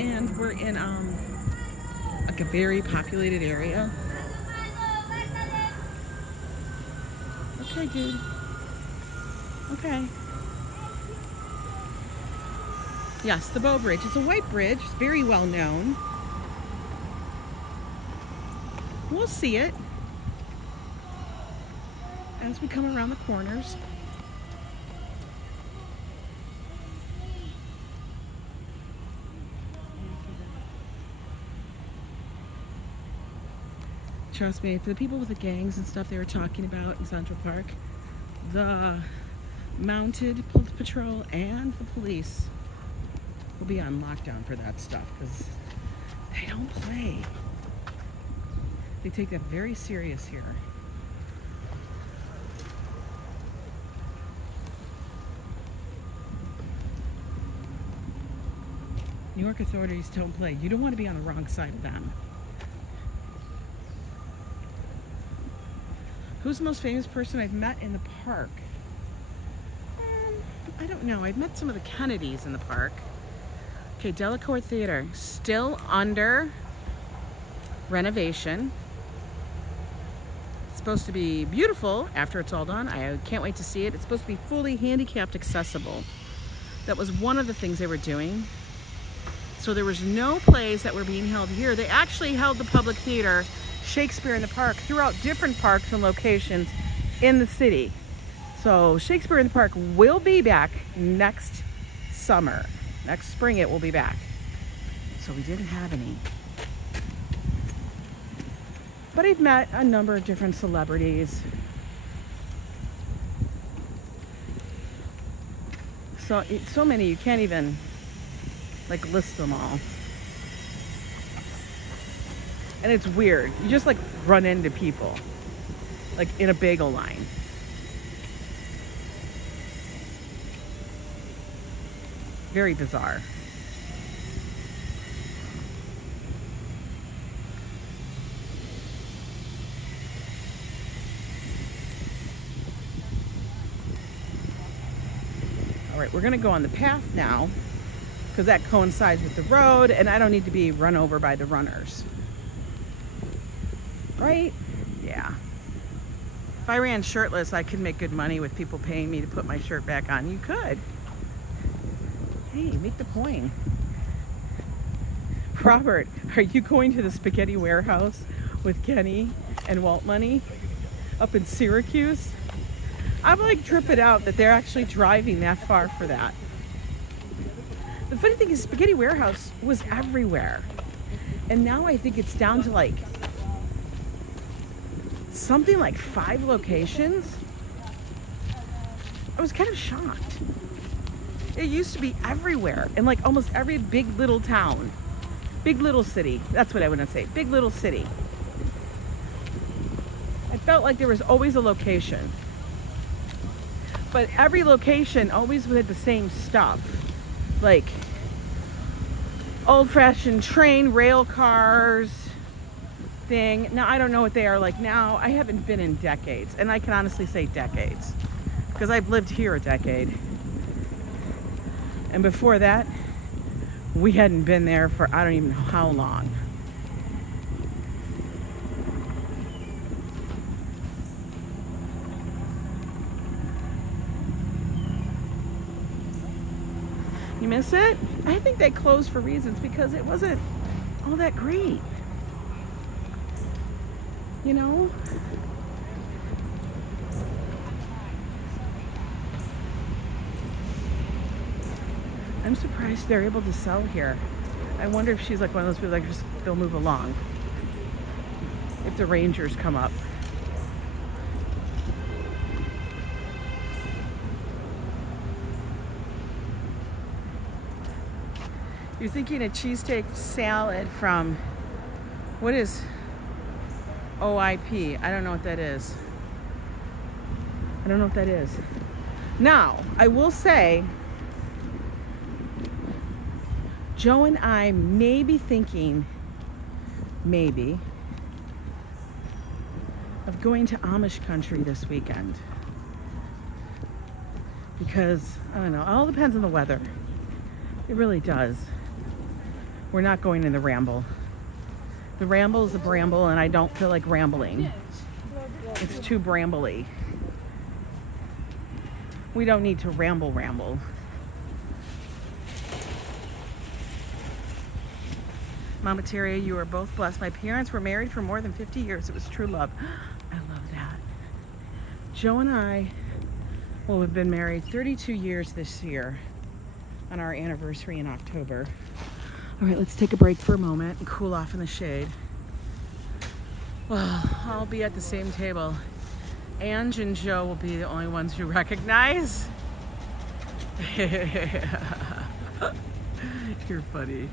And we're in like a very populated area. Okay, dude. Okay. Yes, the Bow Bridge. It's a white bridge. It's very well known. We'll see it as we come around the corners. Trust me, for the people with the gangs and stuff they were talking about in Central Park, the mounted patrol and the police will be on lockdown for that stuff because they don't play. They take that very serious here. New York authorities don't play. You don't want to be on the wrong side of them. Who's the most famous person I've met in the park? I don't know. I've met some of the Kennedys in the park. Okay, Delacorte Theater, still under renovation. It's supposed to be beautiful after it's all done. I can't wait to see it. It's supposed to be fully handicapped accessible. That was one of the things they were doing. So there was no plays that were being held here. They actually held the public theater, Shakespeare in the Park, throughout different parks and locations in the city. So Shakespeare in the Park will be back next summer. Next spring it will be back. So we didn't have any. But I've met a number of different celebrities. So it's so many you can't even like list them all. And it's weird. You just like run into people like in a bagel line. Very bizarre. All right, we're gonna go on the path now because that coincides with the road and I don't need to be run over by the runners. Right? Yeah. If I ran shirtless, I could make good money with people paying me to put my shirt back on. You could. Hey, make the point. Robert, are you going to the spaghetti warehouse with Kenny and Walt Money up in Syracuse? I'm like tripping out that they're actually driving that far for that. The funny thing is spaghetti warehouse was everywhere. And now I think it's down to like something like 5 locations. I was kind of shocked. It used to be everywhere in like almost every big little town, big little city. That's what I want to say, big little city. I felt like there was always a location, but every location always had the same stuff, like old-fashioned train, rail cars thing. Now I don't know what they are like now. I haven't been in decades, and I can honestly say decades because I've lived here a decade. And before that, we hadn't been there for I don't even know how long. You miss it? I think they closed for reasons because it wasn't all that great. You know? I'm surprised they're able to sell here. I wonder if she's like one of those people like just they'll move along if the Rangers come up. You're thinking a cheesesteak salad from what is OIP? I don't know what that is. I don't know what that is. Now, I will say Joe and I may be thinking, maybe, of going to Amish country this weekend. Because, I don't know, it all depends on the weather. It really does. We're not going in the ramble. The ramble is a bramble and I don't feel like rambling. It's too brambly. We don't need to ramble. Mama Terry, you are both blessed. My parents were married for more than 50 years. It was true love. I love that. Joe and I will have been married 32 years this year on our anniversary in October. All right, let's take a break for a moment and cool off in the shade. Well, I'll be at the same table. Ange and Joe will be the only ones you recognize. You're funny.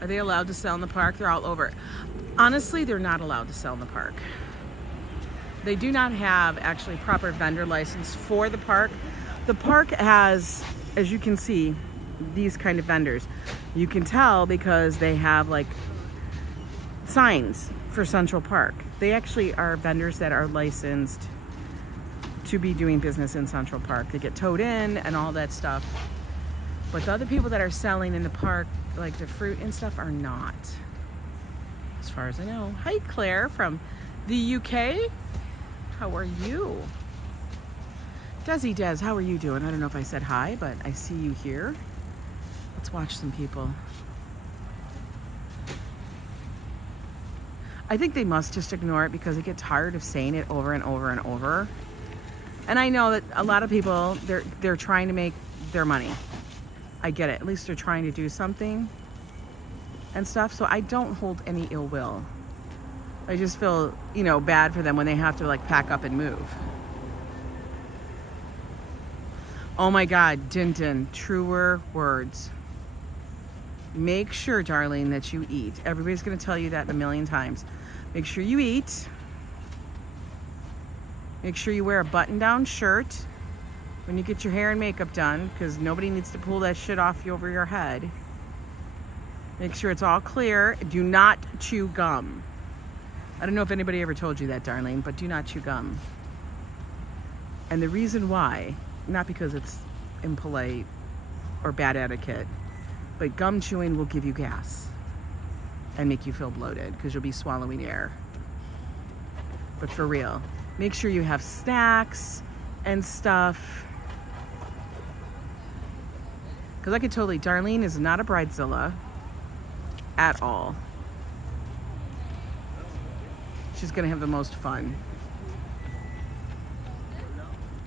Are they allowed to sell in the park? They're all over. Honestly, they're not allowed to sell in the park. They do not have actually proper vendor license for the park. The park has, as you can see, these kind of vendors. You can tell because they have like signs for Central Park. They actually are vendors that are licensed to be doing business in Central Park. They get towed in and all that stuff. But the other people that are selling in the park, like the fruit and stuff, are not. as far as I know. Hi, Claire from the UK. How are you? Desi Des, how are you doing? I don't know if I said hi, but I see you here. Let's watch some people. I think they must just ignore it because they get tired of saying it over and over and over. And I know that a lot of people, they're trying to make their money. I get it. At least they're trying to do something and stuff. So I don't hold any ill will. I just feel, you know, bad for them when they have to like pack up and move. Oh my God, Dinton, truer words. Make sure, darling, that you eat. Everybody's going to tell you that a million times. Make sure you eat. Make sure you wear a button-down shirt when you get your hair and makeup done, because nobody needs to pull that shit off you over your head. Make sure it's all clear. Do not chew gum. I don't know if anybody ever told you that, darling, but do not chew gum. And the reason why, not because it's impolite or bad etiquette, but gum chewing will give you gas and make you feel bloated because you'll be swallowing air. But for real, make sure you have snacks and stuff. Because I could totally, Darlene is not a bridezilla at all. She's gonna have the most fun.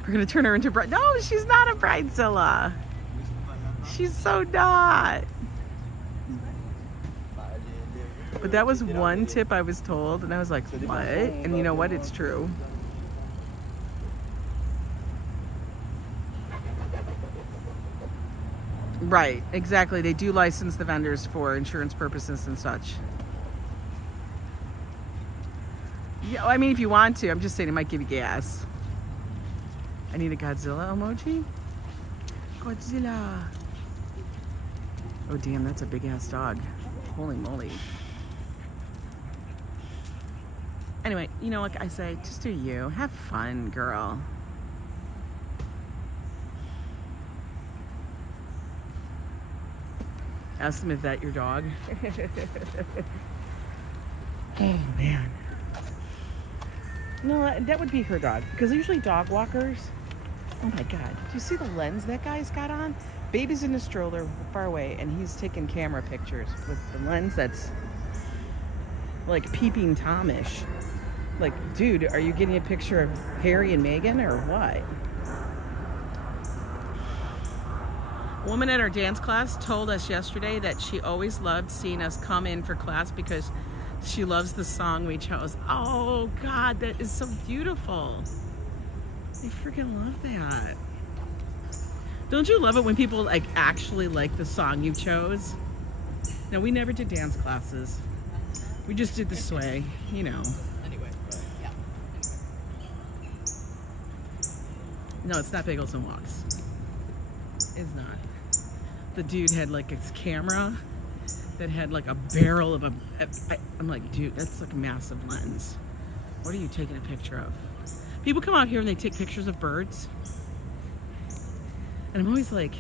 We're gonna turn her into bride. No, she's not a bridezilla. She's so not. But that was one tip I was told, and I was like, what? And you know what? It's true. Right, exactly. They do license the vendors for insurance purposes and such. Yeah, I mean, if you want to, I'm just saying it might give you gas. I need a Godzilla emoji. Godzilla. Oh damn, that's a big ass dog. Holy moly. Anyway, you know what I say? Just do you. Have fun, girl. Ask them if that's your dog. Oh man. No, that would be her dog. Because usually dog walkers. Oh my God. Do you see the lens that guy's got on? Baby's in a stroller far away, and he's taking camera pictures with the lens that's like peeping Tomish. Like, dude, are you getting a picture of Harry and Meghan or what? A woman at our dance class told us yesterday that she always loved seeing us come in for class because she loves the song we chose. Oh God, that is so beautiful. I freaking love that. Don't you love it when people like actually like the song you chose? No, we never did dance classes. We just did the sway, you know. Anyway, yeah. No, it's not Bagels and Walks. It's not. The dude had like his camera that had like a barrel of I'm like, dude, that's like a massive lens. What are you taking a picture of? People come out here and they take pictures of birds. And I'm always like,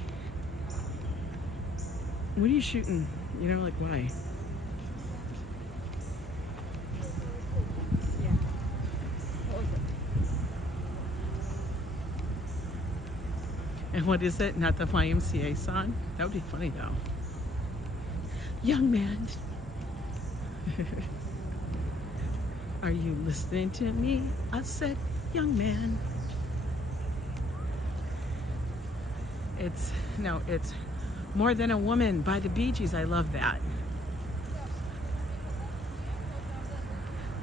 what are you shooting? You know, like, why? Yeah. And what is it? Not the YMCA song? That would be funny though. Young man. Are you listening to me? I said, young man. It's More Than a Woman by the Bee Gees. I love that.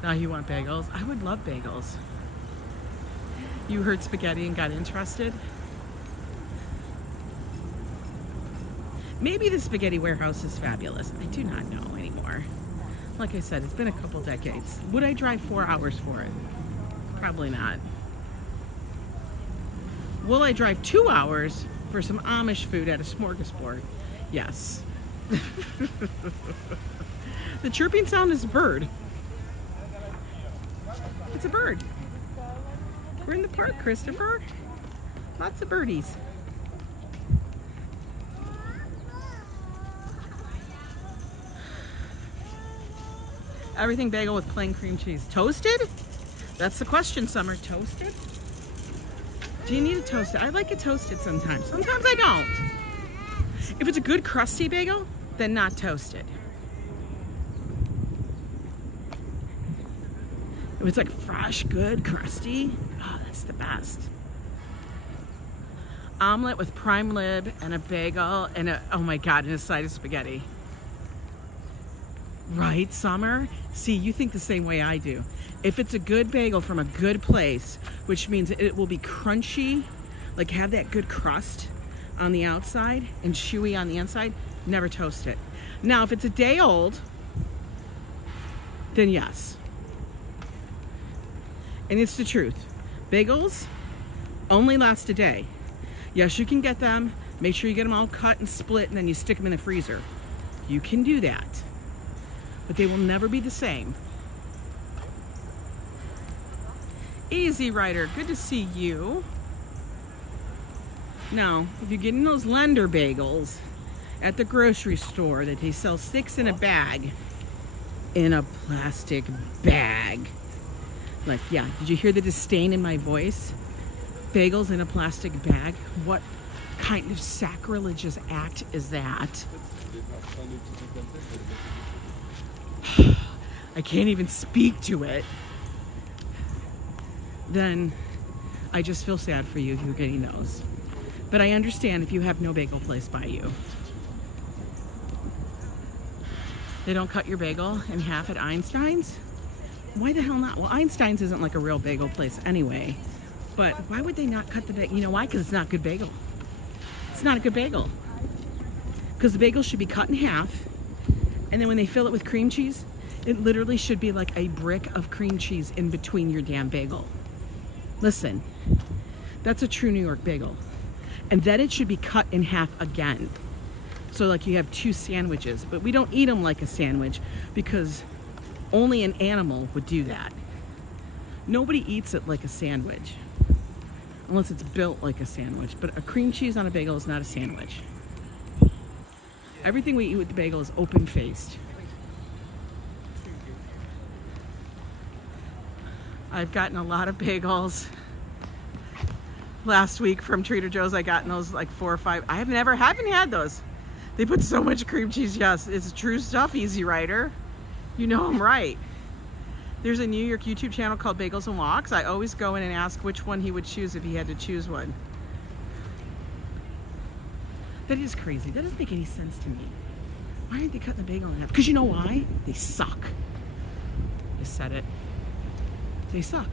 Now you want bagels? I would love bagels. You heard spaghetti and got interested? Maybe the Spaghetti Warehouse is fabulous. I do not know anymore. Like I said, it's been a couple decades. Would I drive 4 hours for it? Probably not. Will I drive 2 hours for some Amish food at a smorgasbord? Yes. The chirping sound is a bird. It's a bird. We're in the park, Christopher. Lots of birdies. Everything bagel with plain cream cheese. Toasted? That's the question, Summer. Toasted? Do you need it toasted? I like it toasted sometimes. Sometimes I don't. If it's a good crusty bagel, then not toasted. If it's like fresh, good, crusty, oh, that's the best. Omelet with prime rib and a bagel and a, oh my God, and a side of spaghetti. Right, Summer? See, you think the same way I do. If it's a good bagel from a good place, which means it will be crunchy, like have that good crust on the outside and chewy on the inside, never toast it. Now, if it's a day old, then yes. And it's the truth. Bagels only last a day. Yes, you can get them. Make sure you get them all cut and split, and then you stick them in the freezer. You can do that. But they will never be the same. Easy Rider, good to see you. Now, if you're getting those lender bagels at the grocery store that they sell 6 in a bag, in a plastic bag. Like, yeah, did you hear the disdain in my voice? Bagels in a plastic bag? What kind of sacrilegious act is that? I can't even speak to it. Then I just feel sad for you if you're getting those. But I understand if you have no bagel place by you. They don't cut your bagel in half at Einstein's? Why the hell not? Well, Einstein's isn't like a real bagel place anyway. But why would they not cut the bagel? You know why? Because it's not good bagel. It's not a good bagel. Because the bagel should be cut in half. And then when they fill it with cream cheese, it literally should be like a brick of cream cheese in between your damn bagel. Listen, that's a true New York bagel. And then it should be cut in half again. So like you have 2 sandwiches, but we don't eat them like a sandwich because only an animal would do that. Nobody eats it like a sandwich unless it's built like a sandwich, but a cream cheese on a bagel is not a sandwich. Everything we eat with the bagel is open-faced. I've gotten a lot of bagels. Last week from Trader Joe's, I gotten those like 4 or 5. I haven't had those. They put so much cream cheese. Yes, it's true stuff, Easy Rider. You know I'm right. There's a New York YouTube channel called Bagels and Walks. I always go in and ask which one he would choose if he had to choose one. That is crazy. That doesn't make any sense to me. Why aren't they cutting the bagel in half? Because you know why? They suck. I said it. They suck.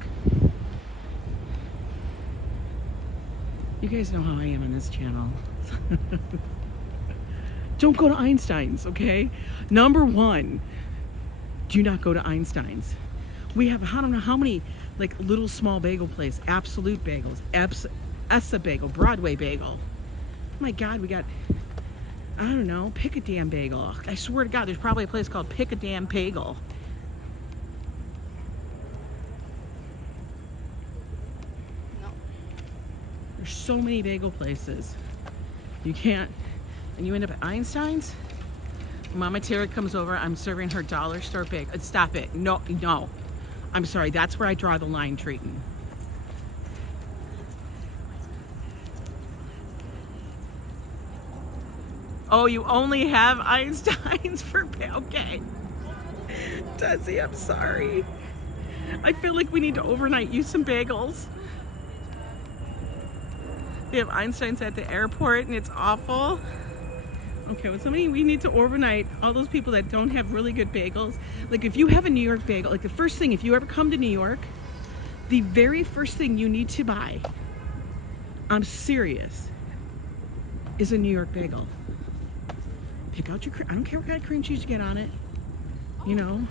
You guys know how I am on this channel. Don't go to Einstein's, okay? Number 1, do not go to Einstein's. We have, I don't know how many, like, little small bagel places. Absolute Bagels, Essa Bagel, Broadway Bagel. Oh my God, we got, I don't know, Pick a Damn Bagel. I swear to God, there's probably a place called Pick a Damn Bagel. There's so many bagel places. You can't, and you end up at Einstein's. Mama Tara comes over, I'm serving her dollar store bagel. Stop it. No, no. I'm sorry, that's where I draw the line, Treaton. Oh, you only have Einstein's for, okay. Desi, I'm sorry. I feel like we need to overnight you some bagels. They have Einstein's at the airport and it's awful. Okay, well, we need to overnight all those people that don't have really good bagels. Like if you have a New York bagel, like the first thing, if you ever come to New York, the very first thing you need to buy, I'm serious, is a New York bagel. Pick out your, I don't care what kind of cream cheese you get on it. You know,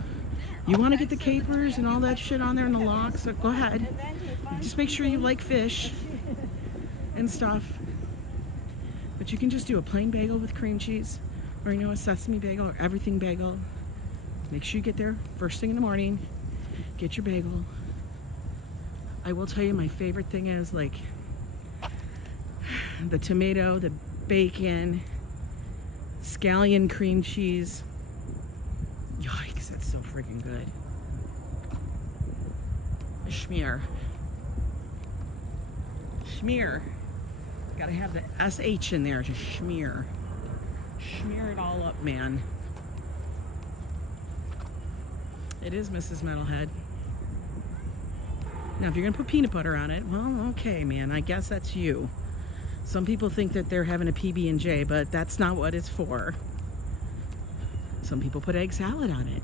you want to get the capers and all that shit on there and the lox, so go ahead. Just make sure you like fish and stuff. But you can just do a plain bagel with cream cheese, or, you know, a sesame bagel or everything bagel. Make sure you get there first thing in the morning, get your bagel. I will tell you, my favorite thing is like the tomato, the bacon, scallion cream cheese. Yikes, that's so freaking good. Schmear. Schmear. Gotta have the SH in there to schmear. Schmear it all up, man. It is Mrs. Metalhead. Now, if you're gonna put peanut butter on it, well, okay, man, I guess that's you. Some people think that they're having a PB&J, but that's not what it's for. Some people put egg salad on it.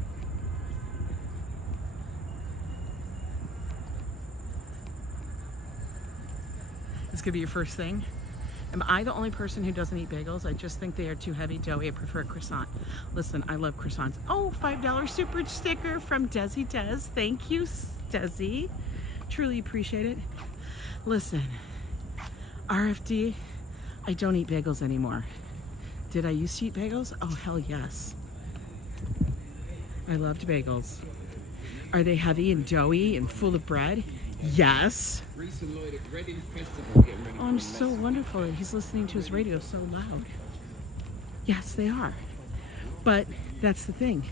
This could be your first thing. Am I the only person who doesn't eat bagels? I just think they are too heavy, doughy. I prefer a croissant. Listen, I love croissants. Oh, $5 super sticker from Desi Des. Thank you, Desi. Truly appreciate it. Listen, RFD, I don't eat bagels anymore. Did I used to eat bagels? Oh, hell yes. I loved bagels. Are they heavy and doughy and full of bread? Yes. Oh, I'm so wonderful that he's listening to his radio so loud. Yes, they are. But that's the thing.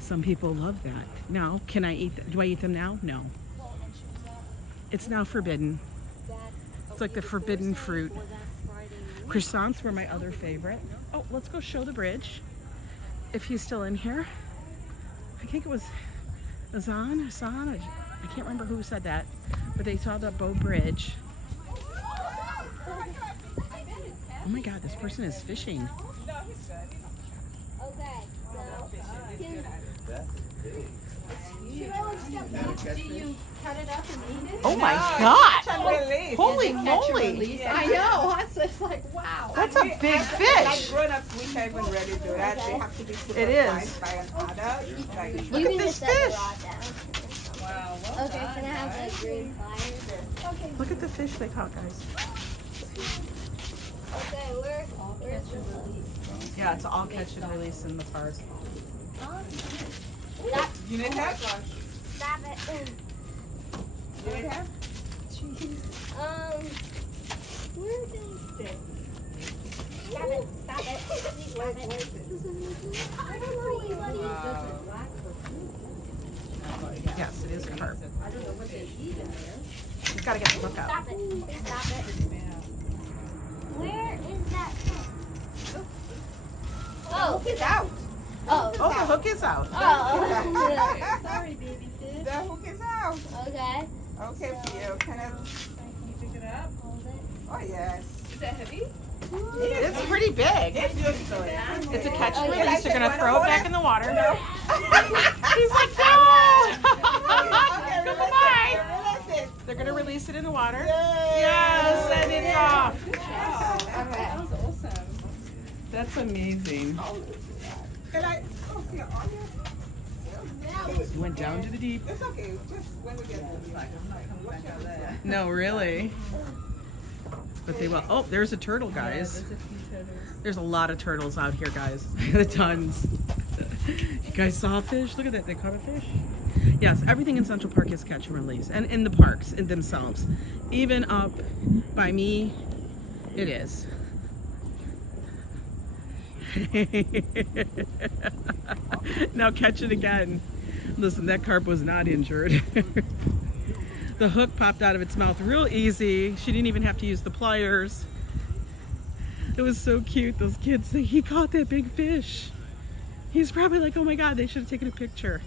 Some people love that. Now, can I eat? Do I eat them now? No. It's now forbidden. It's like the forbidden fruit. Croissants were my other favorite. Oh, let's go show the bridge. If he's still in here. I think it was Azan. I can't remember who said that, but they saw the Bow Bridge. Oh my God, this person is fishing. Do you cut it up and eat it? Oh my God! Holy moly! I know. That's just like, wow. That's a big fish. Like grown-ups, we can't even really do that. They have to be supervised by an adult. Like, Look at this fish. wow. Okay, can I have the green pliers? Okay. Look at the fish they caught, guys. Okay, where's the release? Yeah, it's all catch and release in the park. You need help? Stop it. You need help? Where did it fit? Stop it. Stop it. Stop it. I don't know what Yes, it is carp. I don't know what they eat in there. You gotta get the hook out. Stop it. Stop it. Where is that? Oh, It's out. oh. Oh, the hook is out. Oh. Sorry, baby fish. The hook is out. Okay. Okay, Theo. Can you pick it up? Hold it. Oh, yes. Is that heavy? It's pretty big. It's just so It's a catch and Oh, release. They're gonna throw it back in the water. No. He's like, no! Okay, Bye-bye. release it. They're gonna release it in the water. Yay. Yes, and it's off. That was awesome. That's amazing. Can I? Oh, yeah, oh, yeah. Went down to the deep. It's okay. Just when we get to the side. I'm not coming back out there. No, really. But they will. Oh, there's a turtle, guys. There's a lot of turtles out here, guys. The tons. You guys saw a fish? Look at that. They caught a fish. Yes, everything in Central Park is catch and release, and in the parks in themselves. Even up by me, it is. Now catch it again. Listen, that carp was not injured. The hook popped out of its mouth real easy. She didn't even have to use the pliers. It was so cute. Those kids think he caught that big fish. He's probably like, oh my God, they should have taken a picture.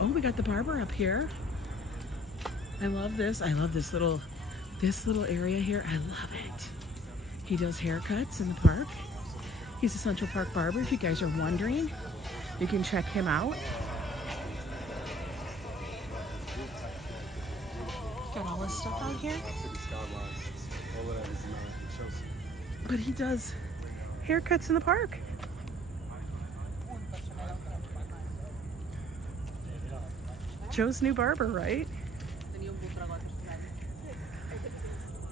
Oh, we got the barber up here. I love this. I love this little area here. I love it. He does haircuts in the park. He's a Central Park barber. If you guys are wondering, you can check him out. Got all this stuff out here. But he does haircuts in the park. Joe's new barber, right?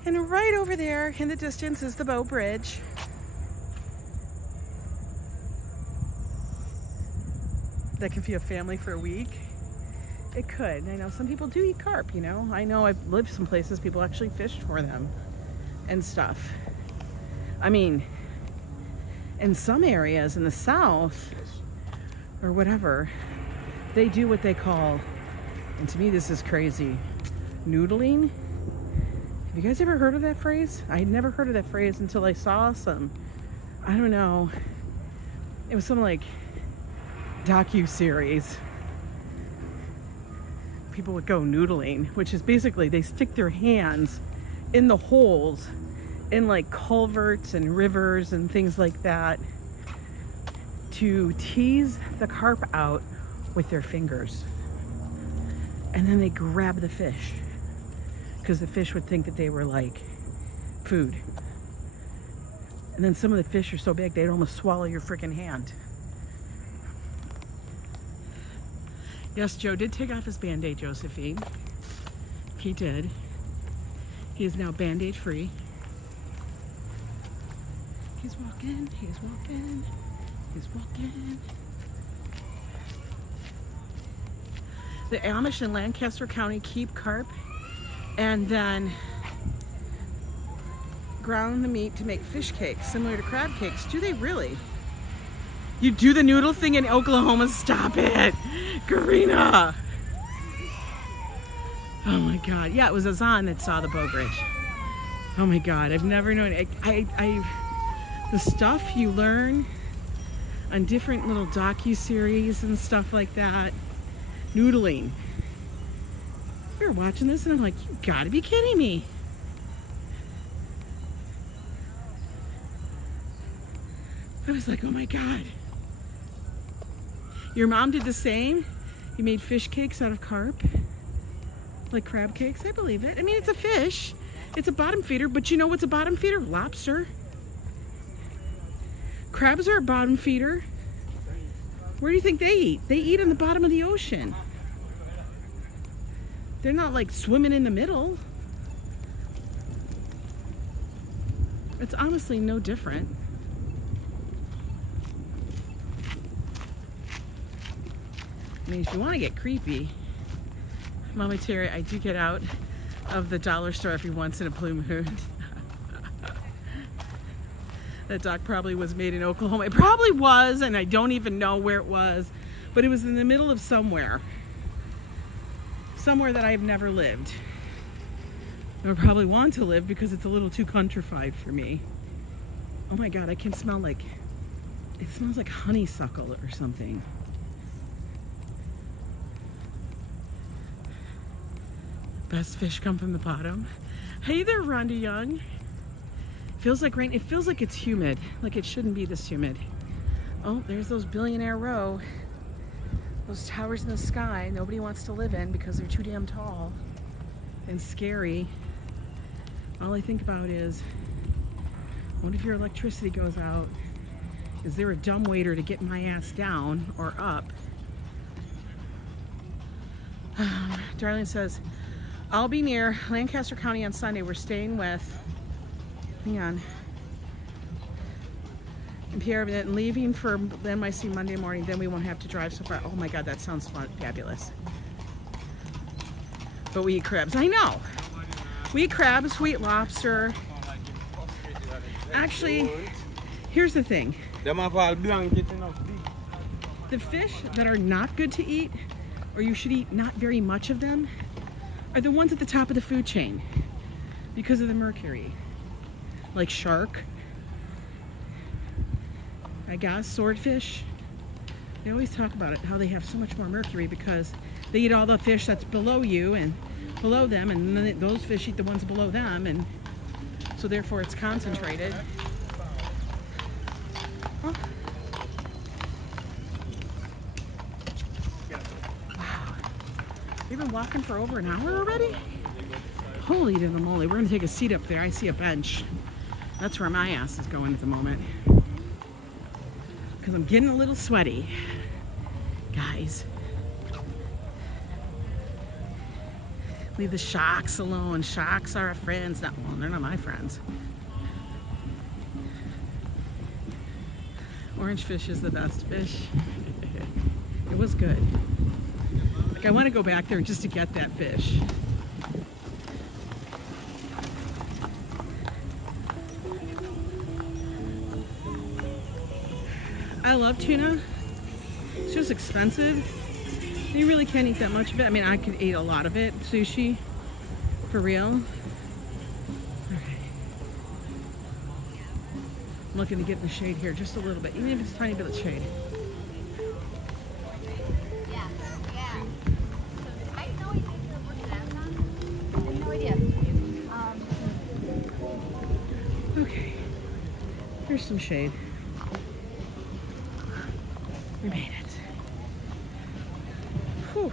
And right over there in the distance is the Bow Bridge. That could feed a family for a week. It could. I know some people do eat carp, you know. I know I've lived some places people actually fished for them and stuff. I mean, in some areas in the South or whatever, they do what they call, and to me this is crazy, noodling. Have you guys ever heard of that phrase? I had never heard of that phrase until I saw some, I don't know, it was some like docu-series. People would go noodling, which is basically they stick their hands in the holes in like culverts and rivers and things like that to tease the carp out with their fingers. And then they grab the fish because the fish would think that they were like food. And then some of the fish are so big they'd almost swallow your freaking hand. Yes, Joe did take off his Band-Aid, Josephine. He did. He is now Band-Aid free. He's walking, he's walking, he's walking. The Amish in Lancaster County keep carp and then ground the meat to make fish cakes, similar to crab cakes. Do they really? You do the noodle thing in Oklahoma? Stop it, Karina. Oh my God. Yeah, it was Azan that saw the Bow Bridge. Oh my God, I've never known it. The stuff you learn on different little docu-series and stuff like that. Noodling. We were watching this and I'm like, you gotta be kidding me. I was like, oh my God. Your mom did the same? You made fish cakes out of carp? Like crab cakes? I believe it. I mean, it's a fish. It's a bottom feeder, but you know what's a bottom feeder? Lobster. Crabs are a bottom feeder. Where do you think they eat? They eat on the bottom of the ocean. They're not like swimming in the middle. It's honestly no different. I mean, if you want to get creepy, Mama Terry, I do get out of the dollar store every once in a blue moon. That dock probably was made in Oklahoma. It probably was, and I don't even know where it was, but it was in the middle of somewhere. Somewhere that I've never lived. Or probably want to live because it's a little too countrified for me. Oh my God, I can smell like, it smells like honeysuckle or something. Best fish come from the bottom. Hey there, Rhonda Young. Feels like rain. It feels like it's humid. Like it shouldn't be this humid. Oh, there's those Billionaire Row. Those towers in the sky nobody wants to live in because they're too damn tall and scary. All I think about is, what if your electricity goes out? Is there a dumb waiter to get my ass down or up? Darlene says, I'll be near Lancaster County on Sunday. We're staying with, hang on, and Pierre, and leaving for NYC Monday morning. Then we won't have to drive so far. Oh my God, that sounds fun, fabulous. But we eat crabs. I know. We eat crabs, we eat lobster. Actually, here's the thing. The fish that are not good to eat, or you should eat not very much of them, are the ones at the top of the food chain because of the mercury. Like shark, I guess, swordfish. They always talk about it, how they have so much more mercury because they eat all the fish that's below you and below them, and then those fish eat the ones below them, and so therefore it's concentrated. Oh. We've been walking for over an hour already? Holy to the moly. We're going to take a seat up there. I see a bench. That's where my ass is going at the moment. Because I'm getting a little sweaty. Guys. Leave the sharks alone. Sharks are our friends. Well, they're not my friends. Orange fish is the best fish. It was good. I want to go back there just to get that fish. I love tuna. It's just expensive. You really can't eat that much of it. I mean, I could eat a lot of it. Sushi, for real. Okay. I'm looking to get in the shade here just a little bit, even if it's a tiny bit of shade. Okay, here's some shade. We made it. Whew.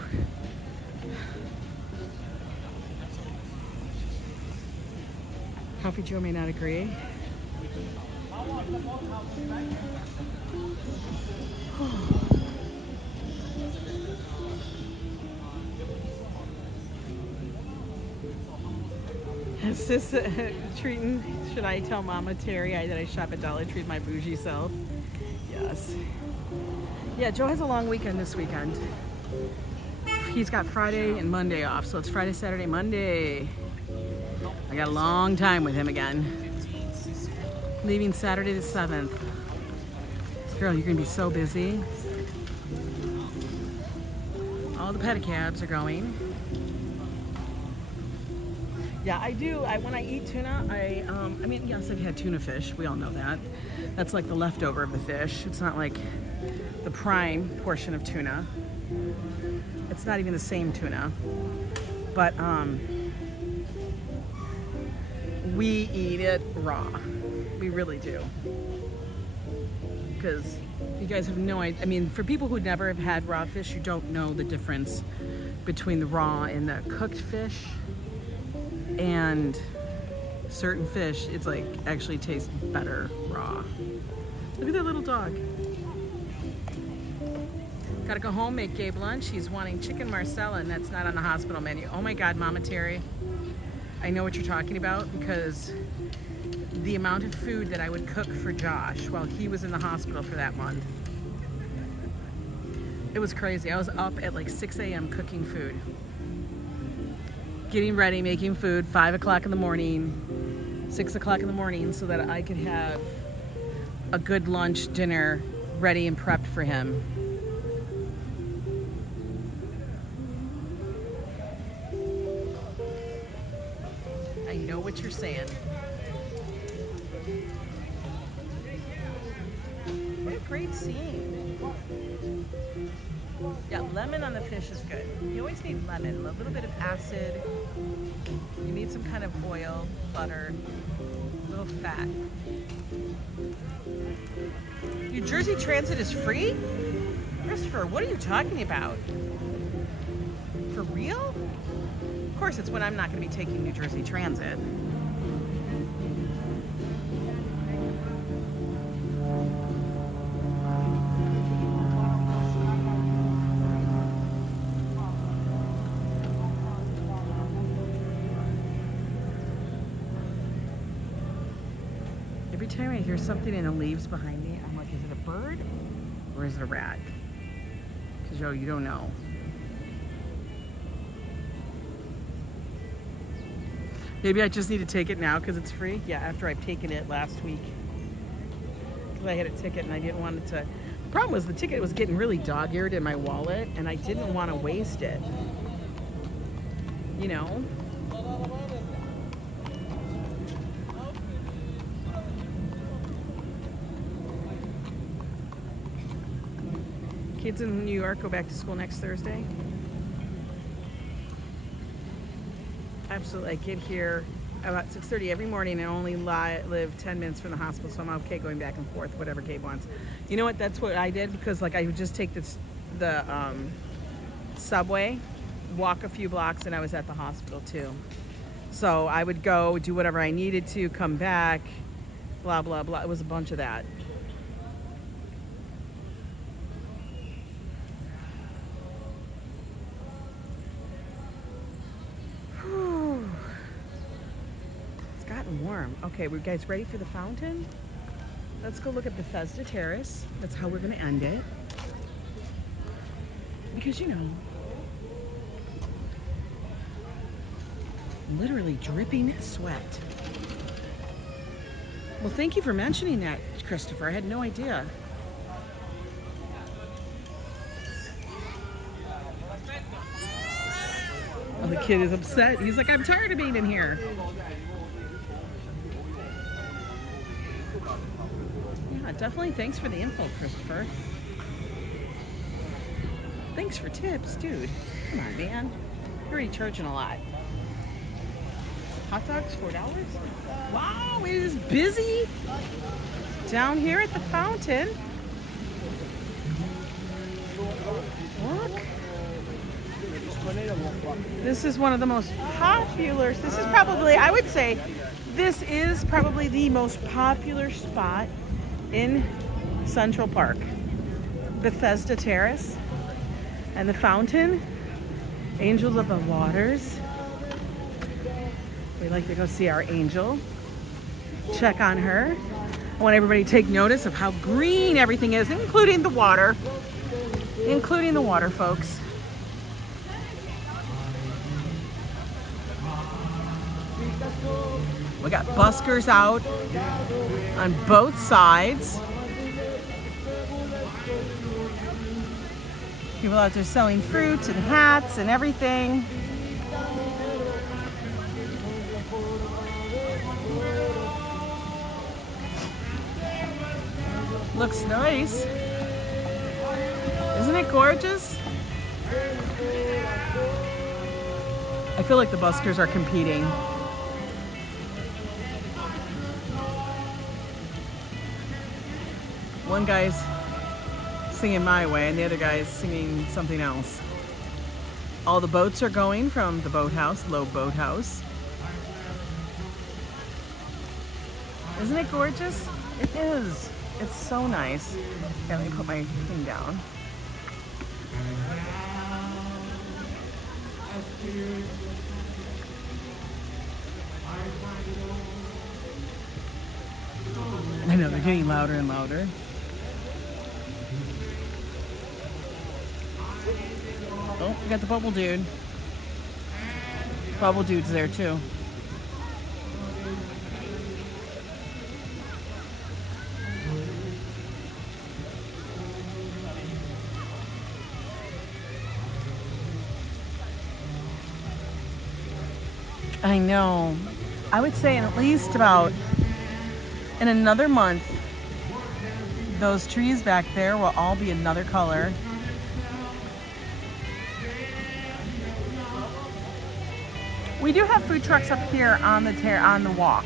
Coffee Joe may not agree. Is this treating? Should I tell Mama Terry that I shop at Dollar Tree, my bougie self? Yes. Yeah, Joe has a long weekend this weekend. He's got Friday and Monday off, so it's Friday, Saturday, Monday. I got a long time with him again. Leaving Saturday the 7th. Girl, you're gonna be so busy. All the pedicabs are going. Yeah, I do. When I eat tuna, I mean, yes, I've had tuna fish. We all know that. That's like the leftover of the fish. It's not like the prime portion of tuna. It's not even the same tuna. But we eat it raw. We really do. Because you guys have no idea. I mean, for people who never have had raw fish, you don't know the difference between the raw and the cooked fish. And certain fish, it's like actually tastes better raw. Look at that little dog. Gotta go home, make Gabe lunch. He's wanting chicken marsala, and that's not on the hospital menu. Oh my God, Mama Terry. I know what you're talking about, because the amount of food that I would cook for Josh while he was in the hospital for that month. It was crazy. I was up at like 6 a.m. cooking food. Getting ready, making food, 5 o'clock in the morning, 6 o'clock in the morning, so that I could have a good lunch, dinner ready and prepped for him. I know what you're saying. What a great scene. Yeah, lemon on the fish is good. You always need lemon, a little bit of acid. You need some kind of oil, butter, a little fat. New Jersey Transit is free? Christopher, what are you talking about? For real? Of course, it's when I'm not going to be taking New Jersey Transit. Every time I hear something in the leaves behind me, I'm like, is it a bird or is it a rat? Because, yo, you don't know. Maybe I just need to take it now because it's free. Yeah, after I've taken it last week. Because I had a ticket and I didn't want it to... The problem was the ticket was getting really dog-eared in my wallet and I didn't want to waste it. You know? Kids in New York go back to school next Thursday. Absolutely. I get here about 6:30 every morning and only live 10 minutes from the hospital, so I'm okay going back and forth, whatever Gabe wants. You know what? That's what I did, because like I would just take the subway, walk a few blocks, and I was at the hospital too. So I would go do whatever I needed to, come back, blah, blah, blah. It was a bunch of that. Warm. Okay, we guys ready for the fountain? Let's go look at Bethesda Terrace. That's how we're going to end it. Because, you know, literally dripping sweat. Well, thank you for mentioning that, Christopher. I had no idea. kid is upset. He's like, I'm tired of being in here. Yeah, definitely thanks for the info, Christopher. Thanks for tips, dude. Come on, man. You're already charging a lot. Hot dogs, $4? Wow, it is busy down here at the fountain. Look. This is one of the most popular. This is probably, I would say, this is probably the most popular spot in Central Park. Bethesda Terrace and the fountain, Angels of the Waters. We like to go see our angel, check on her. I want everybody to take notice of how green everything is, including the water. Including the water, folks. We got buskers out on both sides. People out there selling fruit and hats and everything. Looks nice. Isn't it gorgeous? I feel like the buskers are competing. One guy's singing My Way and the other guy's singing something else. All the boats are going from the boathouse, Low Boathouse. Isn't it gorgeous? It is. It's so nice. Okay, let me put my thing down. I know, they're getting louder and louder. Oh, we got the bubble dude. Bubble dude's there too. I know. I would say in at least about in another month, those trees back there will all be another color. We do have food trucks up here on the walk.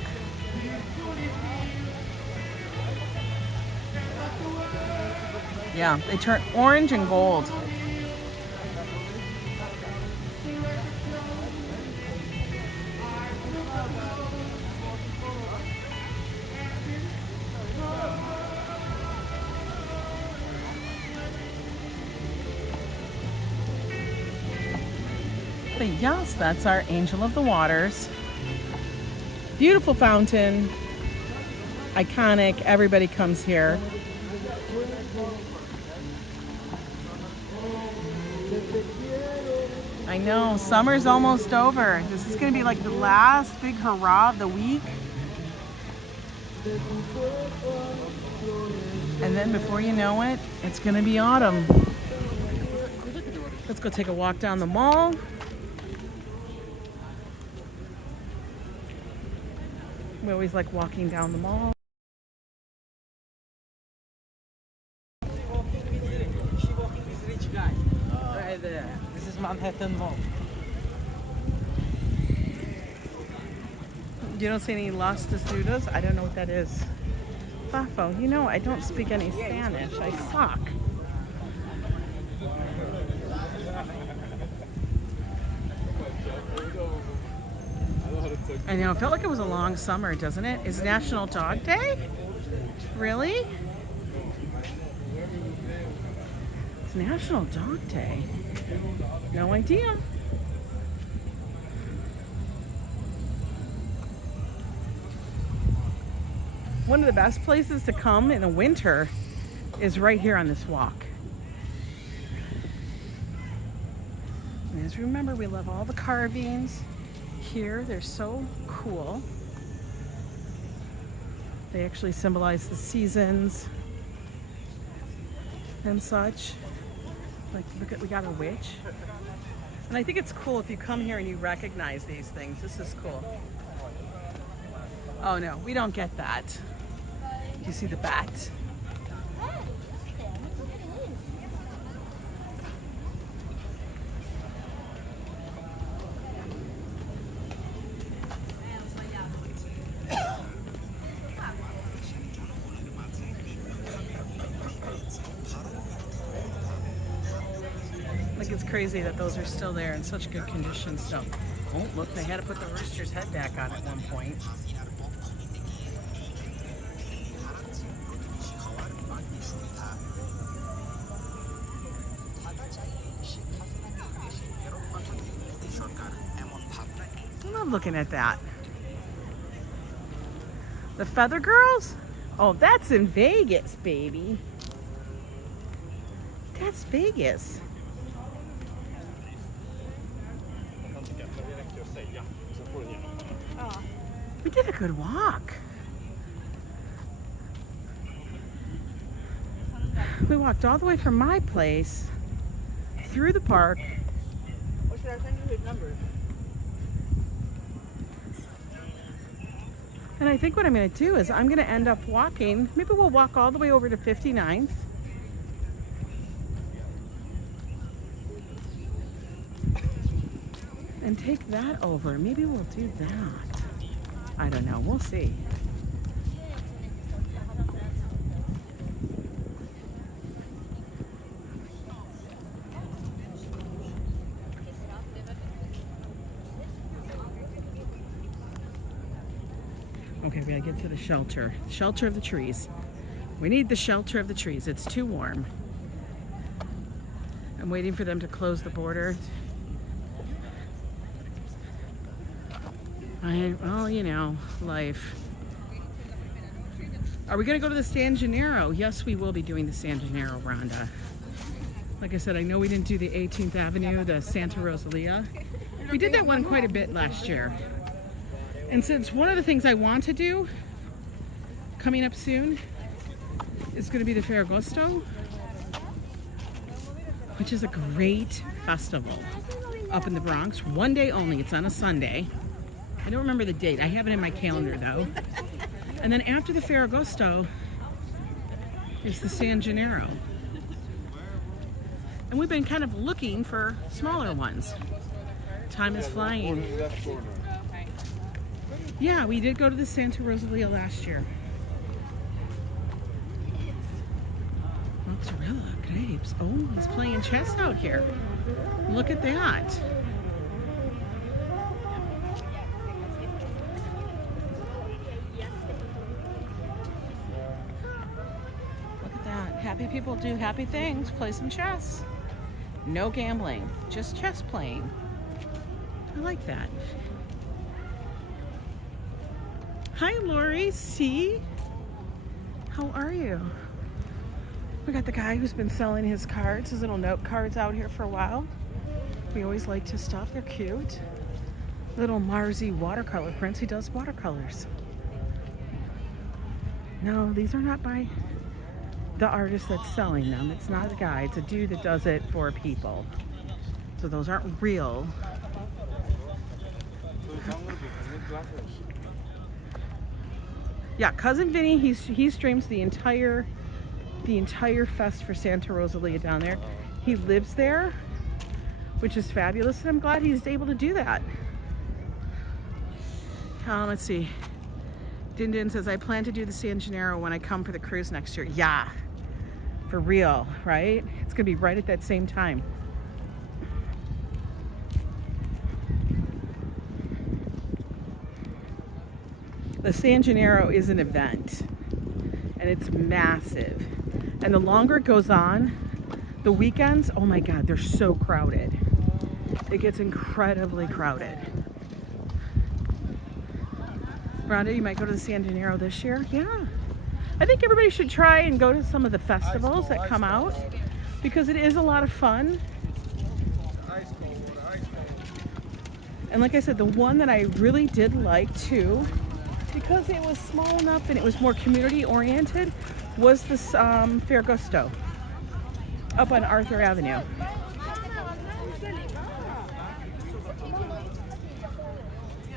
Yeah, they turn orange and gold. But yes, that's our Angel of the Waters. Beautiful fountain. Iconic. Everybody comes here. I know, summer's almost over. This is going to be like the last big hurrah of the week. And then before you know it, it's going to be autumn. Let's go take a walk down the mall. We always like walking down the mall. She walking with rich guy. Right there. This is Manhattan Mall. You don't see any Las Testudas? I don't know what that is. Fafo, you know I don't speak any Spanish. I suck. I know, it felt like it was a long summer, doesn't it? Is National Dog Day? Really? It's National Dog Day. No idea. One of the best places to come in the winter is right here on this walk. And as you remember, we love all the carvings here. They're so cool. They actually symbolize the seasons and such. Like, look at, we got a witch. And I think it's cool if you come here and you recognize these things. This is cool. Oh no, we don't get that. You see the bat? Like, it's crazy that those are still there in such good condition still. Oh, look, they had to put the rooster's head back on at one point. I love looking at that. The Feather Girls? Oh, that's in Vegas, baby. That's Vegas. We did a good walk. We walked all the way from my place through the park. Or should I send you his number? And I think what I'm going to do is I'm going to end up walking. Maybe we'll walk all the way over to 59th. And take that over. Maybe we'll do that. I don't know. We'll see. Okay, we gotta get to the shelter. Shelter of the trees. We need the shelter of the trees. It's too warm. I'm waiting for them to close the border. Well, you know, life. Are we gonna go to the San Gennaro? Yes, we will be doing the San Gennaro, Rhonda. Like I said, I know we didn't do the 18th Avenue, the Santa Rosalia. We did that one quite a bit last year. And since one of the things I want to do coming up soon is going to be the Ferragosto, which is a great festival up in the Bronx. One day only. It's on a Sunday. I don't remember the date. I have it in my calendar though. And then after the Ferragosto is the San Gennaro. And we've been kind of looking for smaller ones. Time is flying. Yeah, we did go to the Santa Rosalia last year. Mozzarella grapes. Oh, he's playing chess out here. Look at that. Look at that. Happy people do happy things. Play some chess. No gambling, just chess playing. I like that. Hi, Lori. C. How are you? We got the guy who's been selling his cards, his little note cards out here for a while. We always liked his stuff. They're cute. Little Marzi watercolor prints. He does watercolors. No, these are not by the artist that's selling them. It's not a guy. It's a dude that does it for people. So those aren't real. Yeah, Cousin Vinny, he streams the entire fest for Santa Rosalia down there. He lives there, which is fabulous, and I'm glad he's able to do that. Let's see. Din Din says, I plan to do the San Gennaro when I come for the cruise next year. Yeah, for real, right? It's gonna be right at that same time. The San Gennaro is an event, and it's massive. And the longer it goes on, the weekends, oh my God, they're so crowded. It gets incredibly crowded. Rhonda, you might go to the San Gennaro this year? Yeah. I think everybody should try and go to some of the festivals that come out, because it is a lot of fun. And like I said, the one that I really did like too, because it was small enough and it was more community oriented, was this Ferragosto up on Arthur Avenue.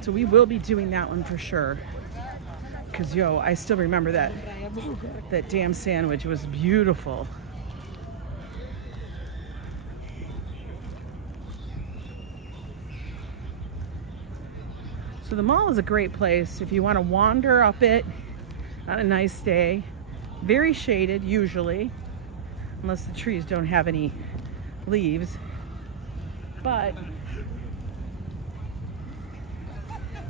So we will be doing that one for sure. Because, yo, I still remember that damn sandwich. It was beautiful. So the mall is a great place if you want to wander up it on a nice day. Very shaded, usually, unless the trees don't have any leaves. But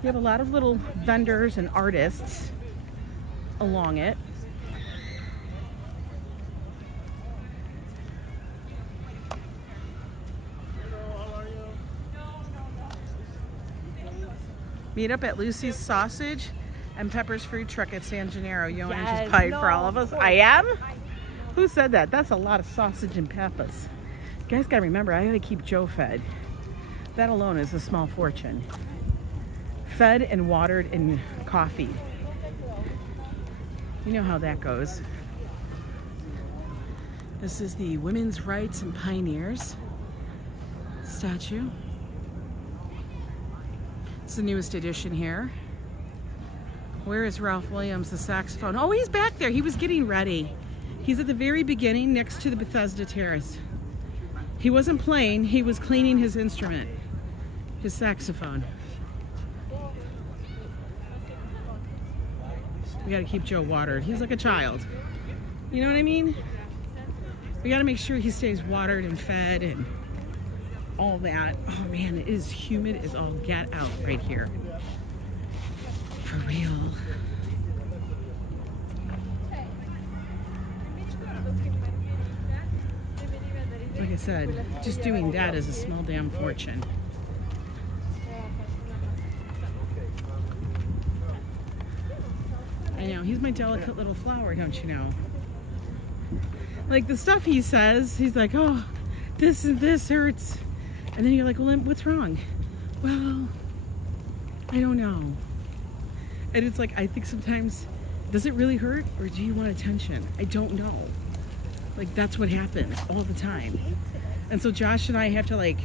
you have a lot of little vendors and artists along it. Meet up at Lucy's Sausage and Pepper's Food Truck at San Gennaro. Joanne just pied for all of us. I am? Who said that? That's a lot of sausage and peppers. You guys gotta remember, I gotta keep Joe fed. That alone is a small fortune. Fed and watered and coffee. You know how that goes. This is the Women's Rights and Pioneers statue. It's the newest edition here. Where is Ralph Williams, the saxophone? Oh, he's back there. He was getting ready. He's at the very beginning next to the Bethesda Terrace. He wasn't playing, he was cleaning his instrument, his saxophone. We gotta keep Joe watered. He's like a child. You know what I mean? We gotta make sure he stays watered and fed and all that. Oh man, it is humid as all get out right here. For real. Like I said, just doing that is a small damn fortune. I know, he's my delicate little flower, don't you know? Like the stuff he says, he's like, oh, this and this hurts. And then you're like, well, what's wrong? Well, I don't know. And it's like, I think sometimes, does it really hurt or do you want attention? I don't know. Like, that's what happens all the time. And so Josh and I have to like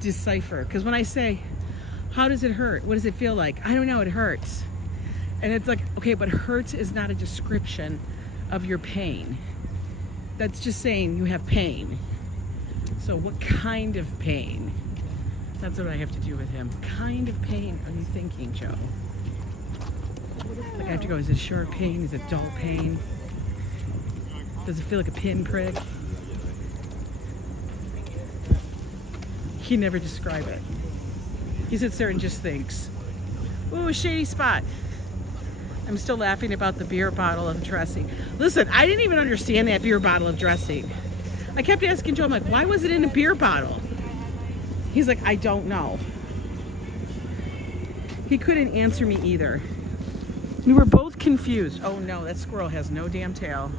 decipher. Because when I say, how does it hurt? What does it feel like? I don't know, it hurts. And it's like, okay, but hurts is not a description of your pain. That's just saying you have pain. So what kind of pain? That's what I have to do with him. What kind of pain are you thinking, Joe? Like I have to go, is it short pain? Is it dull pain? Does it feel like a pinprick? He never described it. He sits there and just thinks, ooh, a shady spot. I'm still laughing about the beer bottle of dressing. Listen, I didn't even understand that beer bottle of dressing. I kept asking Joe, I'm like, why was it in a beer bottle? He's like, I don't know. He couldn't answer me either. We were both confused. Oh no, that squirrel has no damn tail.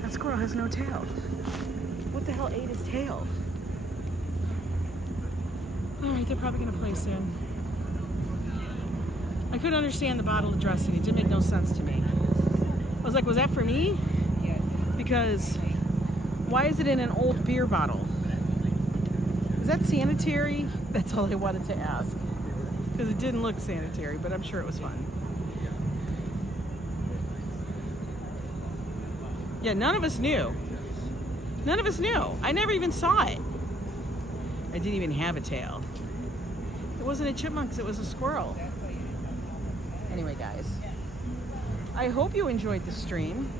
That squirrel has no tail. What the hell ate his tail? All right, they're probably gonna play soon. I couldn't understand the bottle of dressing. It didn't make no sense to me. I was like, was that for me? Yeah. Because why is it in an old beer bottle? Is that sanitary? That's all I wanted to ask. Because it didn't look sanitary, but I'm sure it was fun. Yeah, none of us knew. None of us knew. I never even saw it. I didn't even have a tail. It wasn't a chipmunk, it was a squirrel. Anyway, guys, I hope you enjoyed the stream.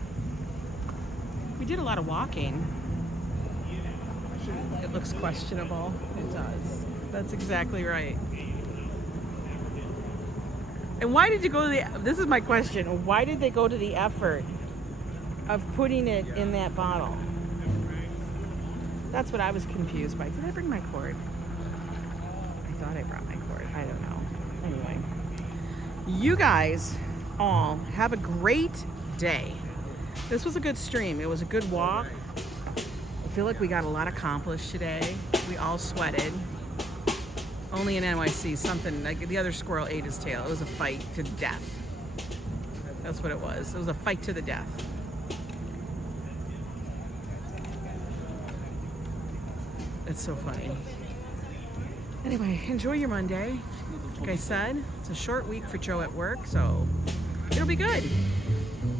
We did a lot of walking. It looks questionable. It does. That's exactly right. And why did you go to the, this is my question, why did they go to the effort of putting it in that bottle? That's what I was confused by. Did I bring my cord? I thought I brought my cord. I don't know. Anyway, you guys all have a great day. This was a good stream. It was a good walk. I feel like we got a lot accomplished today. We all sweated. Only in NYC, something like the other squirrel ate his tail. It was a fight to death. That's what it was. It was a fight to the death. It's so funny. Anyway, enjoy your Monday. Like I said, it's a short week for Joe at work, so it'll be good.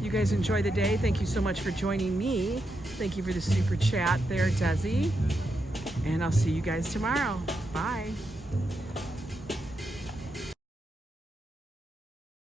You guys enjoy the day. Thank you so much for joining me. Thank you for the super chat there, Desi. And I'll see you guys tomorrow. Bye.